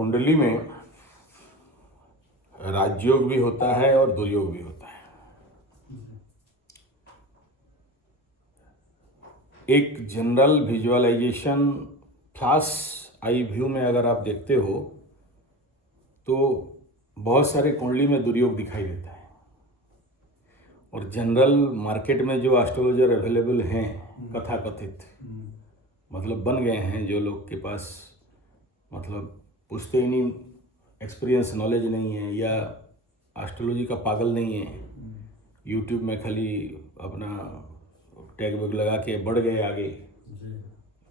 कुंडली में राजयोग भी होता है और दुर्योग भी होता है। एक general visualisation flash eye view में अगर आप देखते हो तो बहुत सारे कुंडली में दुर्योग दिखाई देता है। और जनरल मार्केट में जो एस्ट्रोलॉजर अवेलेबल हैं कथाकथित, मतलब बन गए हैं, जो लोग के पास मतलब पूछते ही नहीं, एक्सपीरियंस नॉलेज नहीं है या एस्ट्रोलॉजी का पागल नहीं है, यूट्यूब में खाली अपना टैग वैग लगा के बढ़ गए आगे,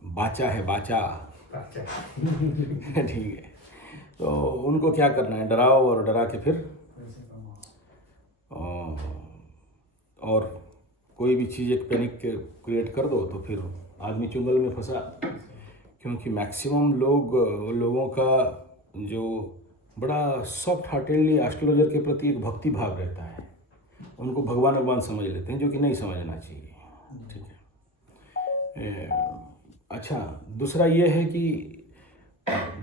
बाचा है बाचा ठीक है। तो उनको क्या करना है, डराओ और डरा के फिर और कोई भी चीज़ एक पैनिक क्रिएट कर दो तो फिर आदमी चुंगल में फंसा। क्योंकि मैक्सिमम लोगों का जो बड़ा सॉफ्ट हार्टेडली एस्ट्रोलॉजर के प्रति एक भक्ति भाव रहता है, उनको भगवान समझ लेते हैं, जो कि नहीं समझना चाहिए। ठीक है। अच्छा, दूसरा ये है कि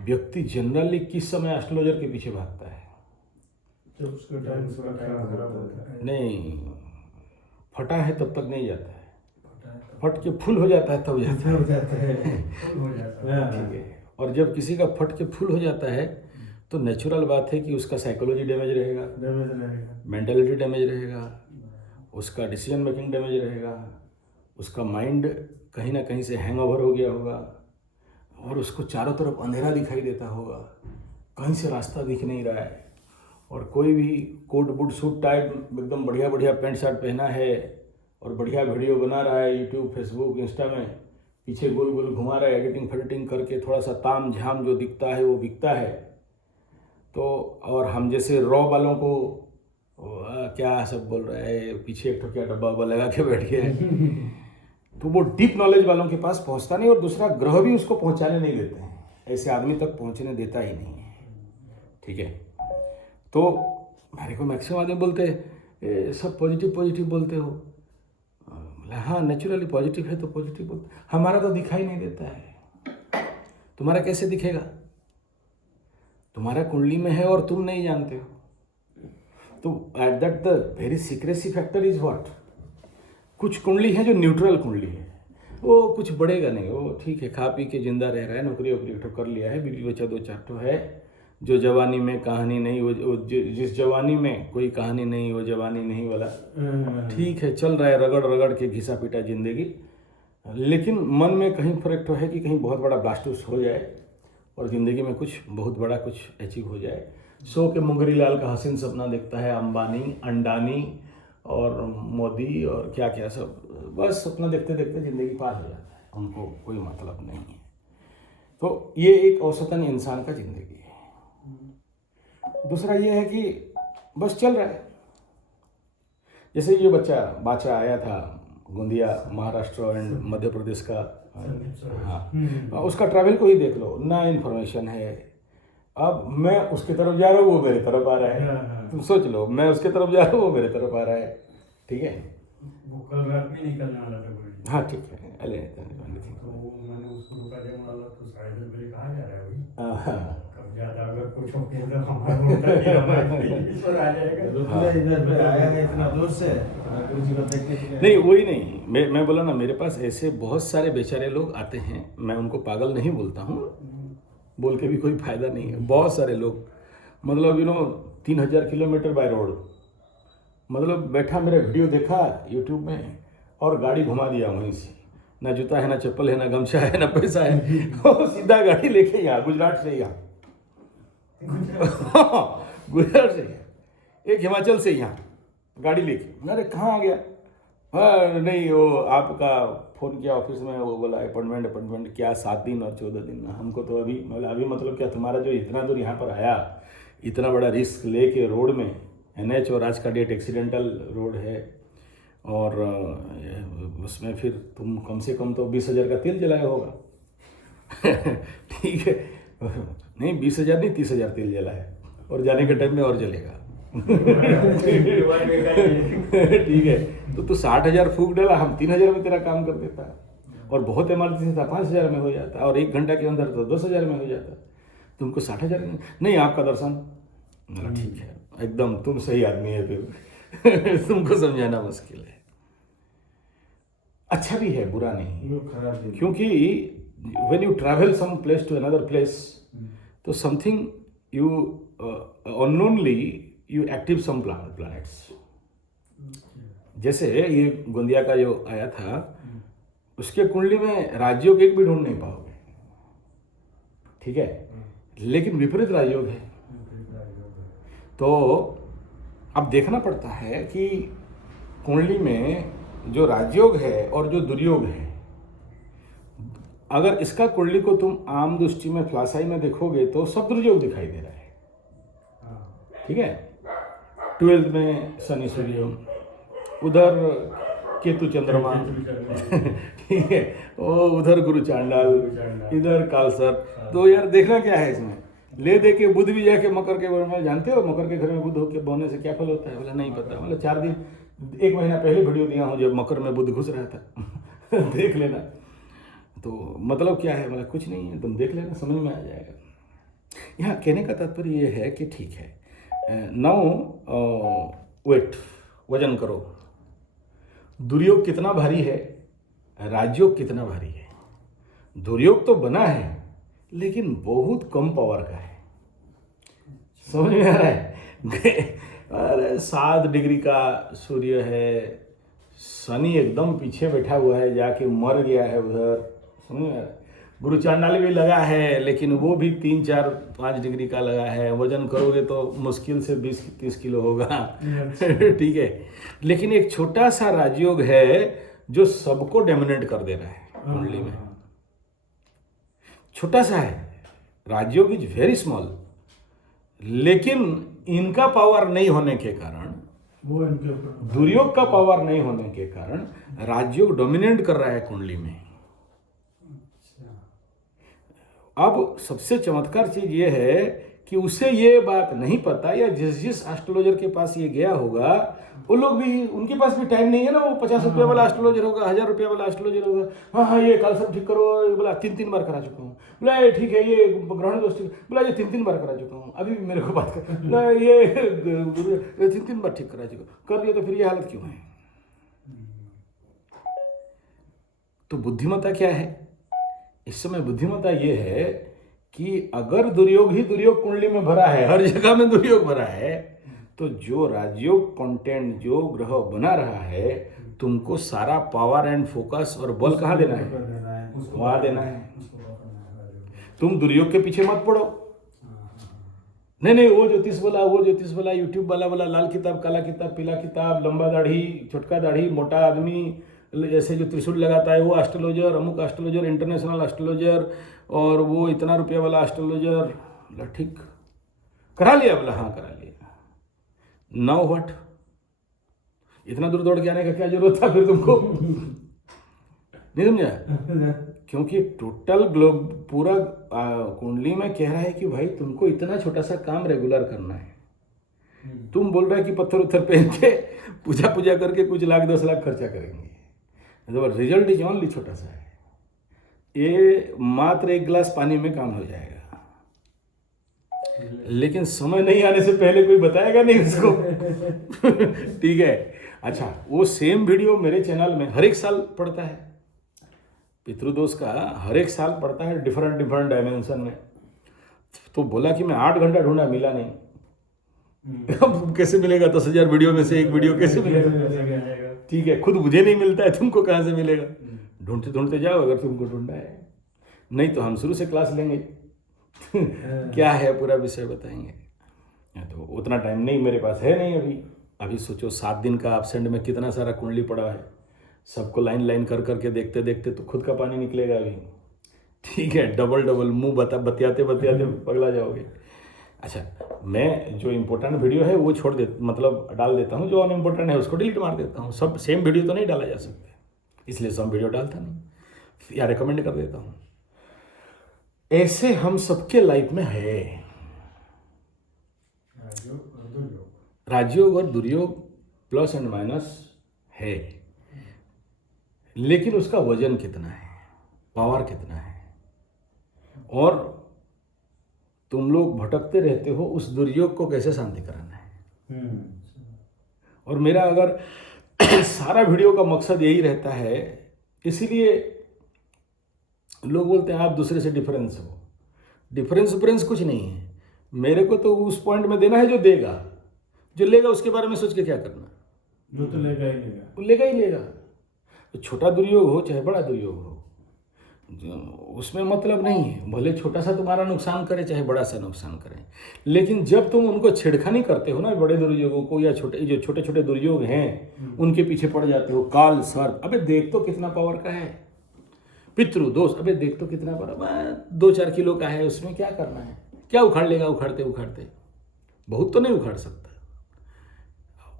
व्यक्ति जनरली किस समय एस्ट्रोलॉजर के पीछे भागता है? जब उसका टाइम थोड़ा खराब होता है। नहीं, फटा है तब तक नहीं जाता है, फट के फुल हो जाता है तब जाता है। ठीक है। और जब किसी का फट के फुल हो जाता है तो नेचुरल बात है कि उसका साइकोलॉजी डैमेज रहेगा, मेंटलिटी डैमेज रहेगा, उसका डिसीजन मेकिंग डैमेज रहेगा, उसका माइंड कहीं ना कहीं से हैंगओवर हो गया होगा और उसको चारों तरफ अंधेरा दिखाई देता होगा, कहीं से रास्ता दिख नहीं रहा है। और कोई भी कोट बूट सूट टाइप एकदम बढ़िया बढ़िया पैंट शर्ट पहना है और बढ़िया वीडियो बना रहा है यूट्यूब फेसबुक इंस्टा में, पीछे गोल गोल घुमा रहा है, एडिटिंग फेडिटिंग करके थोड़ा सा ताम झाम जो दिखता है वो बिकता है। तो और हम जैसे रॉ वालों को क्या सब बोल रहा है, पीछे एक तो क्या डब्बा वब्बा लगा के बैठ गया है तो वो डीप नॉलेज वालों के पास पहुंचता नहीं, और दूसरा ग्रह भी उसको पहुंचाने नहीं देते हैं, ऐसे आदमी तक पहुंचने देता ही नहीं है। ठीक है। तो मेरे को मैक्सिमम आदमी बोलते सब पॉजिटिव बोलते हो। हाँ, नेचुरली पॉजिटिव है तो पॉजिटिव बोलते, हमारा तो दिखाई नहीं देता है। तुम्हारा कैसे दिखेगा? तुम्हारा कुंडली में है और तुम नहीं जानते हो। तो at that the very secrecy factor is what. कुछ कुंडली है जो न्यूट्रल कुंडली है, वो कुछ बढ़ेगा नहीं, वो ठीक है, खा पी के जिंदा रह रहा है, नौकरी वोकरी तो कर लिया है, बीवी बच्चा दो चार तो है, जो जवानी में कहानी नहीं, वो जिस जवानी में कोई कहानी नहीं वो जवानी नहीं वाला, ठीक है, चल रहा है रगड़ रगड़ के घिसा पीटा जिंदगी। लेकिन मन में कहीं फर्क तो है कि कहीं बहुत बड़ा ब्लास्टूस हो जाए और ज़िंदगी में कुछ बहुत बड़ा कुछ अचीव हो जाए। सो के मुंगरी लाल का हसीन सपना देखता है अंबानी, अंडानी और मोदी और क्या क्या सब, बस सपना देखते देखते ज़िंदगी पार हो जाता है, उनको कोई मतलब नहीं है। तो ये एक औसतन इंसान का ज़िंदगी है। दूसरा ये है कि बस चल रहा है। जैसे ये बाचा आया था गोंदिया, महाराष्ट्र एंड मध्य प्रदेश का, हाँ, उसका ट्रैवल को ही देख लो ना, इन्फॉर्मेशन है। अब मैं उसकी तरफ जा रहा हूँ, वो मेरी तरफ आ रहा है। तुम सोच लो, मैं उसके तरफ जा रहा हूँ, वो मेरी तरफ आ रहा है। ठीक है। वो कल रात में निकलने वाला था। हाँ ठीक है, अले तो मैंने उसको रुका देने वाला, तो शायद मेरे कहाँ जा रहा है भाई, कब ज्यादा अगर कुछ हो गया तो हमारा ऊपर आ जाएगा। इधर पे आया है इतना दूर से, नहीं वही नहीं, मैं बोला ना, मेरे पास ऐसे बहुत सारे बेचारे लोग आते हैं, मैं उनको पागल नहीं बोलता हूँ, बोल के भी कोई फायदा नहीं है। बहुत सारे लोग मतलब 3000 किलोमीटर बाय रोड, मतलब बैठा मेरा वीडियो देखा यूट्यूब में और गाड़ी घुमा दिया वहीं से, ना जूता है ना चप्पल है ना गमछा है ना पैसा है और सीधा गाड़ी लेके यहाँ गुजरात से यहाँ गुजरात से यहाँ, एक हिमाचल से यहाँ गाड़ी लेके। अरे कहाँ आ गया? हाँ नहीं, वो आपका फ़ोन किया ऑफिस में, वो बोला अपॉइंटमेंट क्या 7 दिन और 14 दिन। हमको तो अभी मतलब क्या, तुम्हारा जो इतना दूर यहाँ पर आया, इतना बड़ा रिस्क लेके रोड में, NH और आज का डेट एक्सीडेंटल रोड है, और उसमें फिर तुम कम से कम तो 20,000 का तेल जलाया होगा ठीक है, नहीं 20,000 नहीं 30,000 तेल जला है, और जाने के टाइम में और जलेगा ठीक है। तो तू 60,000 फूक डाला, हम 3,000 में तेरा काम कर देता, और बहुत इमरजेंसी था 5,000 में हो जाता, और 1 घंटा के अंदर तो 10,000 में हो जाता। तुमको 60,000 नहीं, आपका दर्शन। बोला ठीक है, एकदम तुम सही आदमी है फिर तुमको समझाना मुश्किल है। अच्छा भी है, बुरा नहीं, क्योंकि when you travel some place to another place, तो something you unknownly you active some planets। जैसे ये गोंदिया का जो आया था, उसके कुंडली में राजयोग एक भी ढूंढ नहीं पाओगे, ठीक है, लेकिन विपरीत राजयोग है। तो अब देखना पड़ता है कि कुंडली में जो राजयोग है और जो दुर्योग है, अगर इसका कुंडली को तुम आम दृष्टि में फ्लासाई में देखोगे तो सब दुर्योग दिखाई दे रहा है, ठीक है। 12th में शनि सूर्य, उधर केतु चंद्रमा ठीक है, वो उधर गुरु चांडाल, इधर कालसर। तो यार देखना क्या है इसमें, ले दे के बुध भी जाके मकर के घर में, जानते हो मकर के घर में बुध होके बोने से क्या फल होता है? बोला नहीं पता। बोला 4 दिन 1 महीना पहले वीडियो दिया हूँ जब मकर में बुध घुस रहा था देख लेना। तो मतलब क्या है? बोला कुछ नहीं है, तुम देख लेना, समझ में आ जाएगा। यहाँ कहने का तात्पर्य ये है कि ठीक है, नाउ वेट, वजन करो, दुर्योग कितना भारी है, राजयोग कितना भारी है। दुर्योग तो बना है लेकिन बहुत कम पावर का है, समझ में आ रहा है? अरे 7 डिग्री का सूर्य है, शनि एकदम पीछे बैठा हुआ है, जाके मर गया है उधर, समझ में आ रहा है? गुरु चांडाल भी लगा है लेकिन वो भी 3, 4, 5 डिग्री का लगा है। वजन करोगे तो मुश्किल से 20-30 किलो होगा ठीक है। लेकिन एक छोटा सा राजयोग है जो सबको डोमिनेट कर दे रहा है कुंडली में। छोटा सा है, राजयोग इज वेरी स्मॉल, लेकिन इनका पावर नहीं होने के कारण, दुर्योग का पावर नहीं होने के कारण राजयोग डोमिनेट कर रहा है कुंडली में। अब सबसे चमत्कार चीज ये है कि उसे ये बात नहीं पता, या जिस एस्ट्रोलॉजर के पास ये गया होगा वो लोग भी, उनके पास भी टाइम नहीं है ना, वो 50 रुपये वाला एस्ट्रोलॉजर होगा, 1000 रुपये वाला एस्ट्रोलॉजर होगा। हाँ ये कल सब ठीक करो, बोला 3 बार करा चुका हूँ। बोला ये ठीक है, ये ग्रहण दोष ठीक, बोला ये 3 बार करा चुका हूँ, अभी भी मेरे को बात कर, बोला ये 3 बार ठीक करा चुका, कर दिया, तो फिर ये हालत क्यों है? तो बुद्धिमत्ता क्या है इस समय? बुद्धिमत्ता ये है कि अगर दुर्योग ही दुर्योग कुंडली में भरा है, हर जगह में दुर्योग भरा है, तो जो राजयोग कंटेंट जो ग्रह बना रहा है, तुमको सारा पावर एंड फोकस और बल कहाँ देना है? वहां देना है। तुम दुर्योग के पीछे मत पड़ो। नहीं, वो ज्योतिष बोला, यूट्यूब वाला बोला, लाल किताब, काला किताब, पीला किताब, लंबा दाढ़ी, छोटका दाढ़ी, मोटा आदमी, जैसे जो त्रिशूल लगाता है वो एस्ट्रोलॉजर, अमुक एस्ट्रोलॉजर, इंटरनेशनल एस्ट्रोलॉजर, और वो इतना रुपया वाला एस्ट्रोलॉजर। बोला ठीक, करा लिया? बोला हाँ करा लिया। Now what? इतना दूर दौड़ के आने का क्या जरूरत था फिर तुमको? नहीं समझा? क्योंकि टोटल ग्लोब पूरा कुंडली में कह रहा है कि भाई तुमको इतना छोटा सा काम रेगुलर करना है। तुम बोल रहे कि पत्थर उत्थर पहन के पूजा करके कुछ लाख 10 लाख खर्चा करेंगे, रिजल्ट इज ओनली छोटा सा है। ये मात्र 1 गिलास पानी में काम हो जाएगा, लेकिन समय नहीं आने से पहले कोई बताएगा नहीं उसको ठीक है। अच्छा, वो सेम वीडियो मेरे चैनल में हर एक साल पड़ता है, पितृदोष का हर एक साल पड़ता है, डिफरेंट डायमेंशन में। तो बोला कि मैं 8 घंटा ढूंढा, मिला नहीं। अब कैसे मिलेगा? 10,000 वीडियो में से एक वीडियो कैसे मिलेगा? ठीक है, खुद मुझे नहीं मिलता है, तुमको कहाँ से मिलेगा? ढूंढते ढूंढते जाओ अगर तुमको ढूंढना है, नहीं तो हम शुरू से क्लास लेंगे क्या है पूरा विषय बताएंगे। तो उतना टाइम नहीं मेरे पास है, नहीं अभी सोचो 7 दिन का एब्सेंट में कितना सारा कुंडली पड़ा है, सबको लाइन कर करके देखते देखते तो खुद का पानी निकलेगा अभी। ठीक है, डबल मुंह बतियाते पगला जाओगे। अच्छा, मैं जो इम्पोर्टेंट वीडियो है वो मतलब डाल देता हूँ, जो अनइम्पोर्टेंट है उसको डिलीट मार देता हूँ। सब सेम वीडियो तो नहीं डाला जा सकता, इसलिए सब वीडियो डालता नहीं या रिकमेंड कर देता हूँ। ऐसे हम सबके लाइफ में है राजयोग और दुर्योग, प्लस एंड माइनस है, लेकिन उसका वजन कितना है, पावर कितना है, और तुम लोग भटकते रहते हो, उस दुर्योग को कैसे शांति कराना है। और मेरा अगर सारा वीडियो का मकसद यही रहता है, इसीलिए लोग बोलते हैं आप दूसरे से डिफरेंस हो। डिफरेंस कुछ नहीं है। मेरे को तो उस पॉइंट में देना है जो देगा, जो लेगा उसके बारे में सोच के क्या करना। जो तो लेगा ही लेगा, वो लेगा ही लेगा। तो छोटा दुर्योग हो चाहे बड़ा दुर्योग हो, उसमें मतलब नहीं है। भले छोटा सा तुम्हारा नुकसान करे चाहे बड़ा सा नुकसान करे, लेकिन जब तुम उनको छेड़खानी करते हो ना बड़े दुर्योगों को, या जो छोटे छोटे दुर्योग हैं उनके पीछे पड़ जाते हो। काल सर्प, अबे देख तो कितना पावर का है। पितृ दोष, अबे देख तो कितना पावर, 2-4 किलो का है, उसमें क्या करना है, क्या उखाड़ लेगा। उखाड़ते उखाड़ते बहुत तो नहीं उखाड़ सकता।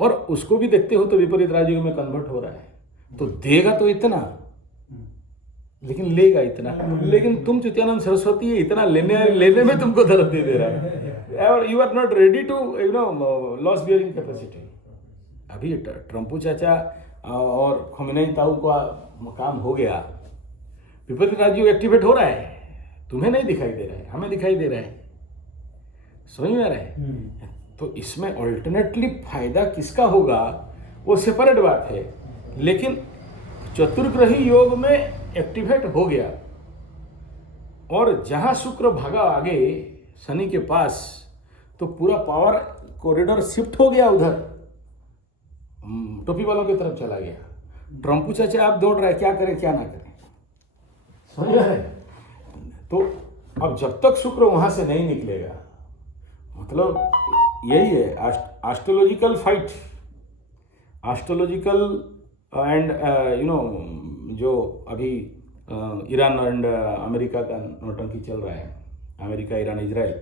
और उसको भी देखते हो तो विपरीत राजयोग में कन्वर्ट हो रहा है, तो देगा तो इतना, लेकिन लेगा इतना। लेकिन तुम चुत्यानंद सरस्वती है, इतना लेने में तुमको दर्द दे रहा है, और you are not ready to loss bearing capacity. अभी ट्रम्पू चाचा और खमेनी ताऊ का काम हो गया, विपरीत राजयोग एक्टिवेट हो रहा है, तुम्हें नहीं दिखाई दे रहा है, हमें दिखाई दे रहा है। समझ में आ रहा है। तो इसमें अल्टरनेटली फायदा किसका होगा वो सेपरेट बात है, लेकिन चतुर्ग्रही योग में एक्टिवेट हो गया, और जहां शुक्र भागा आगे शनि के पास, तो पूरा पावर कॉरिडोर शिफ्ट हो गया उधर, टोपी वालों की तरफ चला गया। ट्रम्पू चाचा आप दौड़ रहे हैं, क्या करें क्या ना करें, समझ रहे। तो अब जब तक शुक्र वहां से नहीं निकलेगा, मतलब यही है एस्ट्रोलॉजिकल फाइट, एस्ट्रोलॉजिकल एंड जो अभी ईरान एंड अमेरिका का नौटंकी चल रहा है, अमेरिका ईरान इजराइल।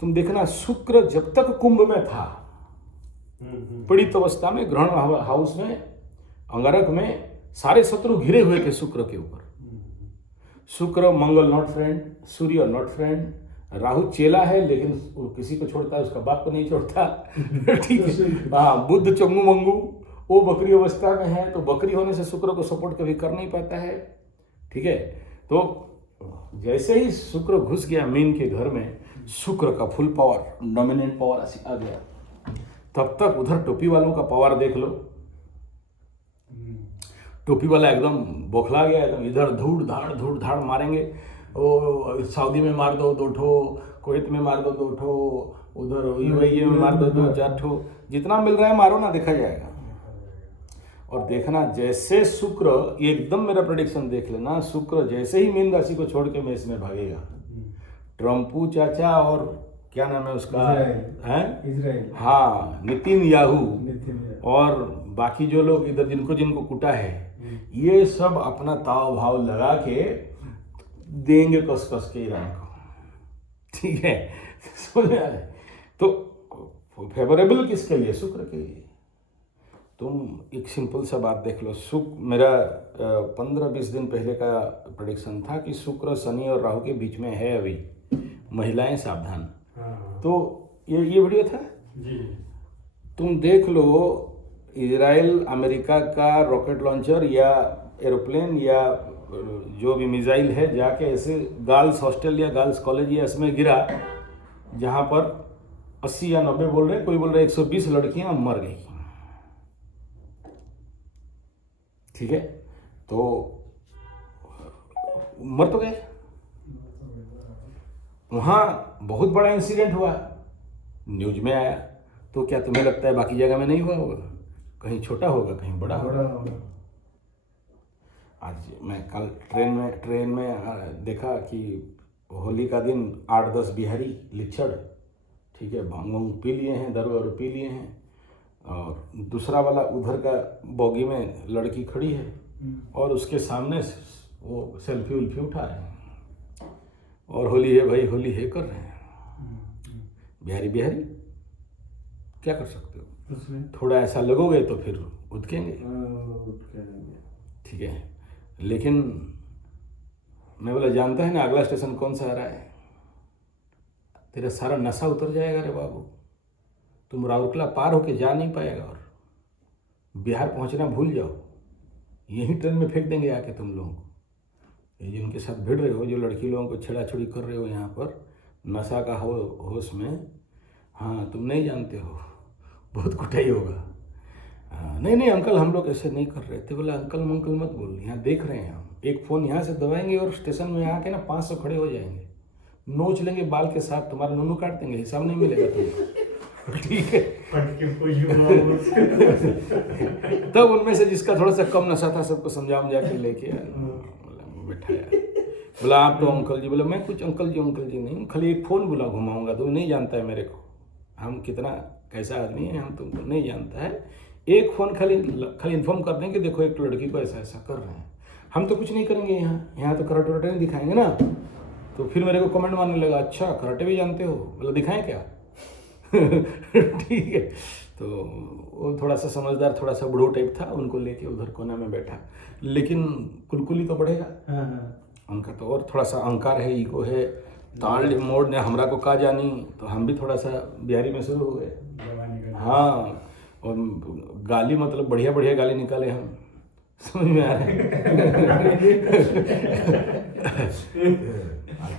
तुम देखना, शुक्र जब तक कुंभ में था, पीड़ित अवस्था में, ग्रहण हाउस में, अंगारक में, सारे शत्रु घिरे हुए थे शुक्र के ऊपर। Shukra Mangal not friend, Surya not friend, Rahu चेला है लेकिन वो किसी को छोड़ता है, उसका बाप को नहीं छोड़ता। ठीक है। हाँ, बुध चंगू मंगू, वो बकरी अवस्था में है, तो बकरी होने से शुक्र को सपोर्ट कभी कर नहीं पाता है। ठीक है। तो जैसे ही शुक्र घुस गया मीन के घर में, शुक्र का फुल पावर, डोमिनेंट पावर आ गया। तब तक उधर टोपी वालों का पावर देख लो। टोपी वाला एकदम बौखला गया, एकदम इधर धूड़ धाड़ मारेंगे। वो सऊदी में मार दो 2 ठो, कुवैत में मार दो 2 ठो, उधर यूएई में मार दो 2-4 ठो, जितना मिल रहा है मारो ना, देखा जाएगा। और देखना जैसे शुक्र, एकदम मेरा प्रेडिक्शन देख लेना, शुक्र जैसे ही मीन राशि को छोड़ के मेष में भागेगा, ट्रम्पू चाचा और क्या नाम है उसका, इजराइल, हाँ, नितिन याहू और बाकी जो लोग इधर जिनको कुटा है, ये सब अपना ताव भाव लगा के देंगे कस के ईरान को। ठीक है। समझ में आ रहा है। तो फेवरेबल किसके लिए? शुक्र के लिए। तुम एक सिंपल सा बात देख लो, मेरा 15-20 दिन पहले का प्रेडिक्शन था कि शुक्र शनि और राहु के बीच में है अभी, महिलाएं सावधान। तो ये वीडियो था जी। तुम देख लो, इजराइल अमेरिका का रॉकेट लॉन्चर या एरोप्लेन या जो भी मिसाइल है जाके ऐसे गर्ल्स हॉस्टल या गर्ल्स कॉलेज या इसमें गिरा, जहाँ पर 80 या 90 बोल रहे, कोई बोल रहे 120 लड़कियां मर गई। ठीक है। तो मर तो गए। वहाँ बहुत बड़ा इंसिडेंट हुआ, न्यूज में आया। तो क्या तुम्हें लगता है बाकी जगह में नहीं हुआ होगा? कहीं छोटा होगा, कहीं बड़ा होगा। आज मैं कल ट्रेन में देखा कि होली का दिन 8-10 बिहारी लिच्छड़, ठीक है, भांग पी लिए हैं, दारू पी लिए हैं, और दूसरा वाला उधर का बॉगी में लड़की खड़ी है और उसके सामने वो सेल्फी उल्फी उठा रहे हैं और होली है भाई, होली है कर रहे हैं। बिहारी क्या कर सकते हो? थोड़ा ऐसा लगोगे तो फिर उठकेंगे। ठीक है। लेकिन मैं बोला, जानता है ना अगला स्टेशन कौन सा आ रहा है? तेरा सारा नशा उतर जाएगा रे बाबू, तुम राउरकेला पार होके जा नहीं पाएगा और बिहार पहुंचना भूल जाओ, यहीं ट्रेन में फेंक देंगे आके तुम लोगों को। ये जिनके साथ भिड़ रहे हो, जो लड़की लोगों को छेड़ा-छुड़ी कर रहे हो यहाँ पर नशा का होश में, हाँ तुम नहीं जानते हो, बहुत कुटाई होगा। नहीं नहीं अंकल हम लोग ऐसे नहीं कर रहे थे। बोला अंकल मंकल मत बोल, यहाँ देख रहे हैं हम, एक फ़ोन यहाँ से दबाएंगे और स्टेशन में आके ना 500 खड़े हो जाएंगे, नोच लेंगे बाल के साथ, तुम्हारा नूनू काट देंगे, हिसाब नहीं मिलेगा तुमको। ठीक है। तब उनमें से जिसका थोड़ा सा कम नशा था सबको समझा के लेके बैठाया। बोला आप तो अंकल जी। बोला मैं कुछ अंकल जी नहीं, खाली एक फ़ोन बुला घुमाऊंगा, तो नहीं जानता है मेरे को, हम कितना कैसा आदमी है, हम तुमको नहीं जानता है, एक फ़ोन खाली इन्फॉर्म कर दें कि देखो एक लड़की को ऐसा ऐसा कर रहे हैं, हम तो कुछ नहीं करेंगे यहाँ तो कराटे वराटे नहीं दिखाएंगे ना। तो फिर मेरे को कमेंट मारने लगा, अच्छा कराटे भी जानते हो? बोला दिखाएं क्या? ठीक है। तो वो थोड़ा सा समझदार, थोड़ा सा बूढ़ो टाइप था, उनको लेके उधर कोना में बैठा। लेकिन कुलकुली तो बढ़ेगा उनका, तो और थोड़ा सा अहंकार है, ईगो है, ताल मोड़ ने हमरा को का जानी, तो हम भी थोड़ा सा बिहारी में शुरू हो गए। हाँ, और गाली मतलब बढ़िया बढ़िया गाली निकाले हम, समझ में आ रहा है।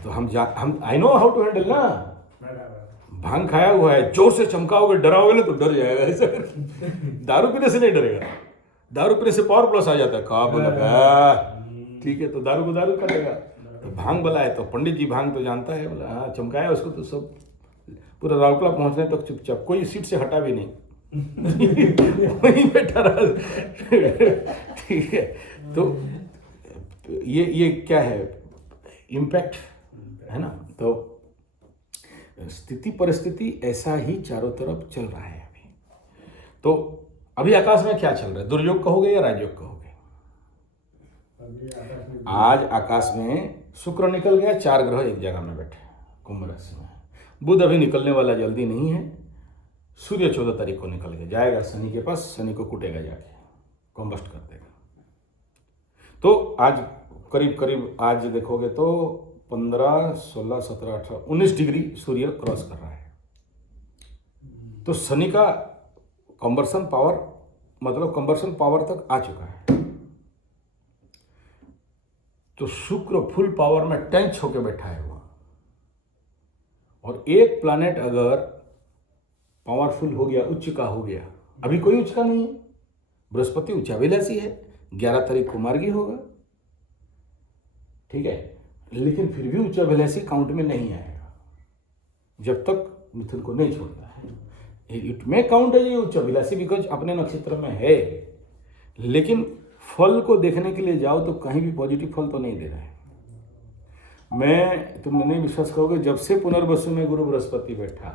तो हम I know how to handle ना। भांग खाया हुआ है, जोर से चमकाओगे डराओगे ना तो डर जाएगा ऐसा। दारू पीने से नहीं डरेगा, दारू पीने से पावर प्लस आ जाता है, कहा बोला ठीक है, तो दारू को दारू करेगा। तो भांग बोला है तो पंडित जी भांग तो जानता है, बोला हाँ चमकाया उसको तो सब पूरा राउरकेला पहुंचने तक चुपचाप, कोई सीट से हटा भी नहीं, वहीं बैठा रहा। ठीक है। तो ये क्या है, इम्पैक्ट है ना। तो स्थिति परिस्थिति ऐसा ही चारों तरफ चल रहा है अभी। तो अभी आकाश में क्या चल रहा है, दुर्योग कहोगे या राजयोग कहोगे? आज आकाश में शुक्र निकल गया, 4 ग्रह एक जगह में बैठे कुंभ राशि में। बुध अभी निकलने वाला, जल्दी नहीं है। सूर्य 14 तारीख को निकल के जाएगा शनि के पास, शनि को कुटेगा जाके, कॉम्बस्ट कर देगा। तो आज करीब करीब आज देखोगे तो 15, 16, 17, 18, 19 डिग्री सूर्य क्रॉस कर रहा है। तो शनि का कंबर्सन पावर, मतलब कंबर्सन पावर तक आ चुका है। तो शुक्र फुल पावर में टेंच होके बैठा है वहां। और एक प्लैनेट अगर पावरफुल हो गया, उच्च का हो गया, अभी कोई उच्च का नहीं है, बृहस्पति उच्चाभिलाषी है, 11 तारीख को मार्गी होगा, ठीक है, लेकिन फिर भी उच्चाभिलाषी काउंट में नहीं आएगा जब तक मिथुन को नहीं छोड़ता है। इट में काउंट है ये उच्चाभिलाषी बिकॉज अपने नक्षत्र में है, लेकिन फल को देखने के लिए जाओ तो कहीं भी पॉजिटिव फल तो नहीं दे रहा है। तुम नहीं विश्वास करोगे, जब से पुनर्वसु में गुरु बृहस्पति बैठा,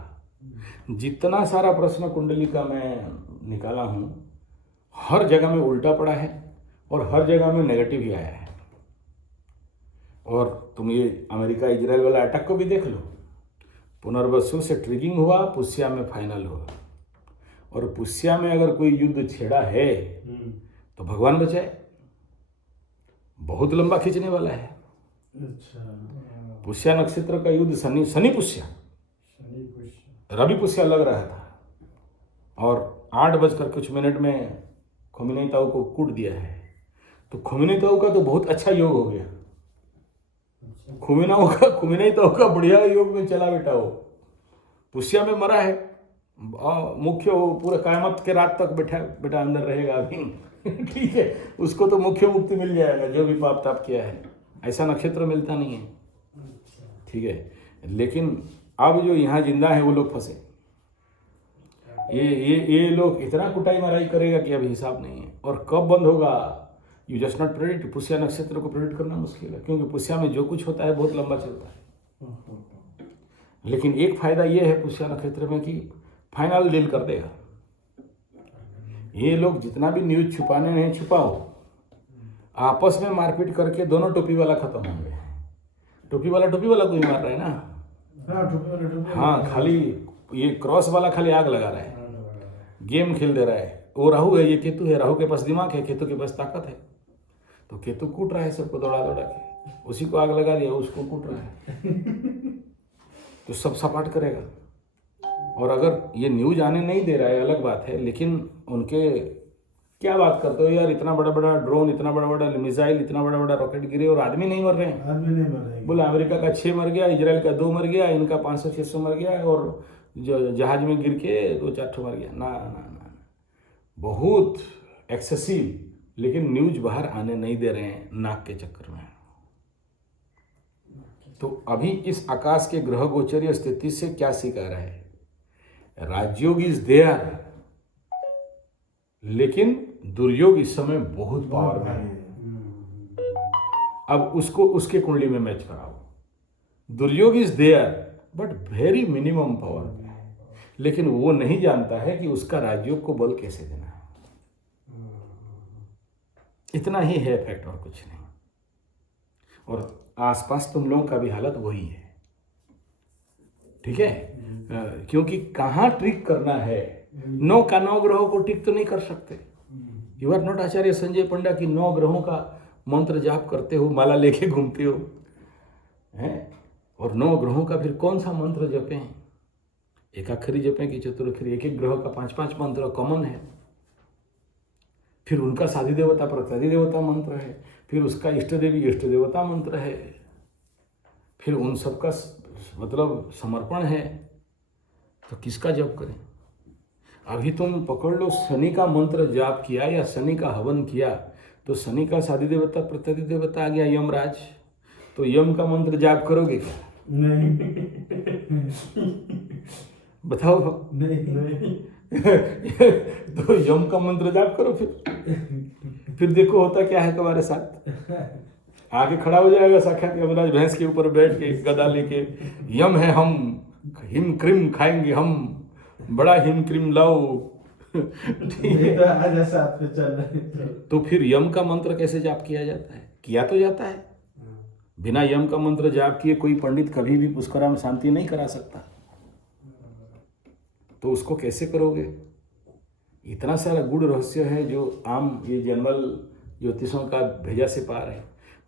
जितना सारा प्रश्न कुंडली का मैं निकाला हूं, हर जगह में उल्टा पड़ा है और हर जगह में नेगेटिव ही आया है। और तुम ये अमेरिका इजराइल वाला अटैक को भी देख लो, पुनर्वसु से ट्रिगिंग हुआ, पुष्या में फाइनल हुआ। और पुष्या में अगर कोई युद्ध छेड़ा है तो भगवान बचाए, बहुत लंबा खींचने वाला है। अच्छा, पुष्या नक्षत्र का युद्ध शनि पुष्या, रवि पुष्या लग रहा था, और 8 बज कुछ में खोमिनी ताऊ को कूट दिया है। तो खोमिनी ताऊ का तो बहुत अच्छा योग हो गया, खोमिनी ताऊ का बढ़िया योग में चला बेटा। वो पुष्या में मरा है, मुख्य पूरा कायमत के रात तक बेटा अंदर रहेगा अभी। ठीक है, उसको तो मुख्य मुक्ति मिल जाएगा जो भी पाप ताप किया है, ऐसा नक्षत्र मिलता नहीं है। ठीक है, लेकिन अब जो यहाँ जिंदा है वो लोग फंसे। ये लोग इतना कुटाई मराई करेगा कि अभी हिसाब नहीं है। और कब बंद होगा, यू जस्ट नॉट प्रेडिक्ट। पुष्या नक्षत्र को प्रेडिक्ट करना मुश्किल है, क्योंकि पुष्या में जो कुछ होता है बहुत लंबा चलता है। लेकिन एक फायदा ये है पुष्या नक्षत्र में कि फाइनल डील कर देगा। ये लोग जितना भी न्यूज छुपाने नहीं छुपाओ, आपस में मारपीट करके दोनों टोपी वाला खत्म होंगे। टोपी वाला को ही मार रहा है ना। हाँ, खाली ये क्रॉस वाला खाली आग लगा रहा है, गेम खेल दे रहा है। वो राहु है, ये केतु है। राहु के पास दिमाग है, केतु के पास ताकत है। तो केतु कूट रहा है सबको दौड़ा के, उसी को आग लगा दिया, उसको कूट रहा है। तो सब सपाट करेगा। और अगर ये न्यूज आने नहीं दे रहा है अलग बात है, लेकिन उनके क्या बात करते हो यार, इतना बड़ा बड़ा ड्रोन, इतना बड़ा बड़ा मिसाइल, इतना बड़ा बड़ा रॉकेट गिरे और आदमी नहीं मर रहे हैं। आदमी नहीं मर रहे हैं। बोला अमेरिका का 6 मर गया, इजराइल का 2 मर गया, इनका 500-600 मर गया और जो जहाज में गिर के 2-4 ठो मर गया। ना ना ना, बहुत एक्सेसिव। लेकिन न्यूज बाहर आने नहीं दे रहे हैं नाक के चक्कर में। तो अभी इस आकाश के ग्रह गोचरीय स्थिति से क्या सीखा रहा है? राजयोग इज देयर, लेकिन दुर्योग इस समय बहुत पावर में है। अब उसको उसके कुंडली में मैच कराओ। दुर्योग is there but very minimum power, लेकिन वो नहीं जानता है कि उसका राजयोग को बल कैसे देना है। इतना ही है इफेक्ट और कुछ नहीं। और आसपास तुम लोगों का भी हालत वही है, ठीक है? क्योंकि कहाँ ट्रिक करना है, 9 का 9 ग्रहों को ट्रिक तो नहीं कर सकते। यू आर नॉट आचार्य संजय पंडा की 9 ग्रहों का मंत्र जाप करते हो, माला लेके घूमते हो हैं, और 9 ग्रहों का फिर कौन सा मंत्र जपें? एकाक्षरी जपें कि चतुराक्षरी? एक एक ग्रह का 5-5 मंत्र कॉमन है। फिर उनका साधी देवता प्रत्यादि देवता मंत्र है, फिर उसका इष्ट देवी इष्ट देवता मंत्र है, फिर उन सबका मतलब समर्पण है। तो किसका जप करें? अभी तुम पकड़ लो, शनि का मंत्र जाप किया या शनि का हवन किया तो शनि का साधी देवता प्रत्यादि देवता आ गया यमराज, तो यम का मंत्र जाप करोगे क्या? नहीं। बताओ। नहीं। तो यम का मंत्र जाप करो, फिर देखो होता क्या है तुम्हारे साथ। आगे खड़ा हो जाएगा साक्षात यमराज भैंस के ऊपर बैठ के गदा लेके, यम है हम, हिम क्रीम खाएंगे हम, बड़ा हिम क्रीम लाओ। तो फिर यम का मंत्र कैसे जाप किया जाता है? किया तो जाता है। बिना यम का मंत्र जाप किए कोई पंडित कभी भी पुष्करा में शांति नहीं करा सकता। तो उसको कैसे करोगे? इतना सारा गूढ़ रहस्य है जो आम ये जनरल ज्योतिषों का भेजा से पार है।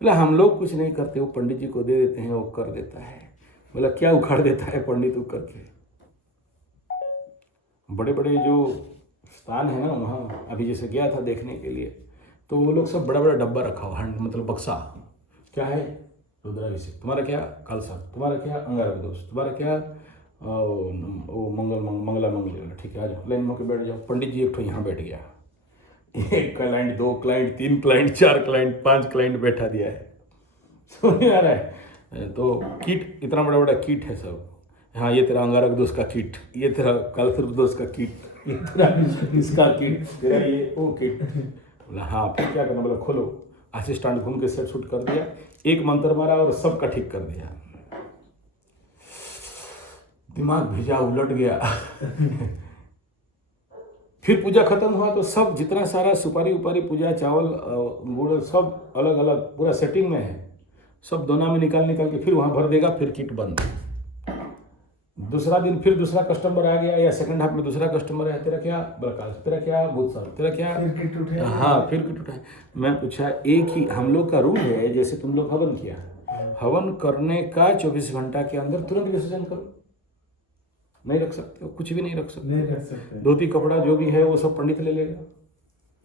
बोला हम लोग कुछ नहीं करते, वो पंडित जी को दे देते हैं, वो कर देता है। बोला क्या उखाड़ देता है पंडित वो करके? बड़े बड़े जो स्थान है ना वहाँ, अभी जैसे गया था देखने के लिए, तो वो लोग सब बड़ा बड़ा डब्बा रखा हुआ, मतलब बक्सा, क्या है? रुद्राभिषेक। तुम्हारा क्या? कलसा। तुम्हारा क्या? अंगारक दोष। तुम्हारा क्या? वो मंगला मंगल। ठीक है, आ जाओ, लाइन में होकर बैठ जाओ। पंडित जी एक ठो यहाँ बैठ गया, 1 client 2 client 3 client 4 client 5 client बैठा दिया है। समझ में आ रहा है? तो किट, इतना बड़ा बड़ा किट है सब। हाँ, ये तेरा अंगारक दोष का किट, ये तेरा कालसर्प दोष का किट, ये तेरा इसका किट, तेरा ये वो किट। बोला हाँ, फिर क्या करना? बोला खोलो। असिस्टेंट घूम के सेट शूट कर दिया, एक मंत्र मारा और सबका ठीक कर दिया। दिमाग भेजा, उलट गया। फिर पूजा खत्म हुआ तो सब जितना सारा सुपारी उपारी पूजा चावल गुड़ सब अलग अलग पूरा सेटिंग में है, सब दोना में निकाल के फिर वहाँ भर देगा, फिर किट बंद। दूसरा दिन फिर दूसरा कस्टमर आ गया, या सेकंड हाफ में दूसरा कस्टमर आया, तेरा क्या? प्रकाश। तेरा क्या? भूत साहब। तेरा क्या? फिर किट उठाया। हाँ, फिर किट उठाया। मैं पूछा, एक ही हम लोग का रूल है, जैसे तुम लोग हवन किया, हवन करने का 24 घंटा के अंदर तुरंत विसर्जन करो। नहीं रख सकते हो, कुछ भी नहीं रख सकते। नहीं रख सकते। धोती कपड़ा जो भी है वो सब पंडित ले लेगा,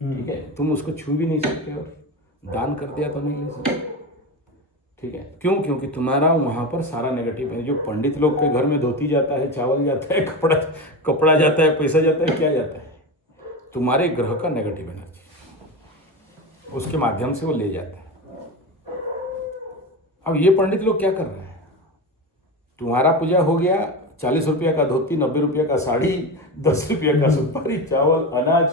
ठीक है? तुम उसको छू भी नहीं सकते हो, दान कर दिया तो नहीं ले सकते, ठीक है? क्यों? क्योंकि तुम्हारा वहाँ पर सारा नेगेटिव है। जो पंडित लोग के घर में धोती जाता है, चावल जाता है, कपड़ा जाता है, पैसा जाता है, क्या जाता है? तुम्हारे ग्रह का नेगेटिव एनर्जी, उसके माध्यम से वो ले जाता है। अब ये पंडित लोग क्या कर रहे हैं? तुम्हारा पूजा हो गया, 40 रुपया का धोती, 90 रुपया का साड़ी, 10 रुपया का सुपारी, चावल, अनाज,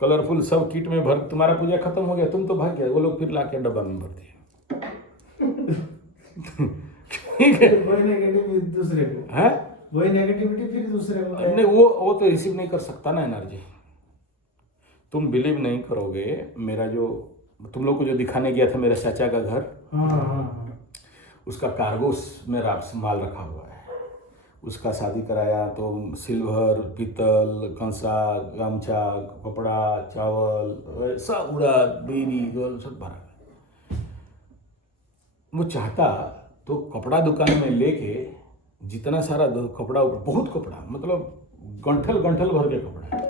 कलरफुल सब किट में भर, तुम्हारा पूजा खत्म हो गया, तुम तो भाग गए। वो लोग फिर लाके डब्बा में भर दिए। ठीक है, वही नेगेटिव दूसरे को है, वही नेगेटिविटी फिर दूसरे को है। नहीं, वो तो रिसीव नहीं कर सकता ना एनर्जी। तुम बिलीव नहीं करोगे, मेरा जो तुम लोग को जो दिखाने गया था मेरे चाचा का घर, हाँ, उसका कार्गोस में माल रखा हुआ है। उसका शादी कराया तो सिल्वर, पीतल, कंसा, गमछा, कपड़ा, चावल, सब उड़ा, बीड़ी, गोल सब भरा। वो चाहता तो कपड़ा दुकान में लेके जितना सारा कपड़ा, बहुत कपड़ा, मतलब गंठल गंठल भर के कपड़ा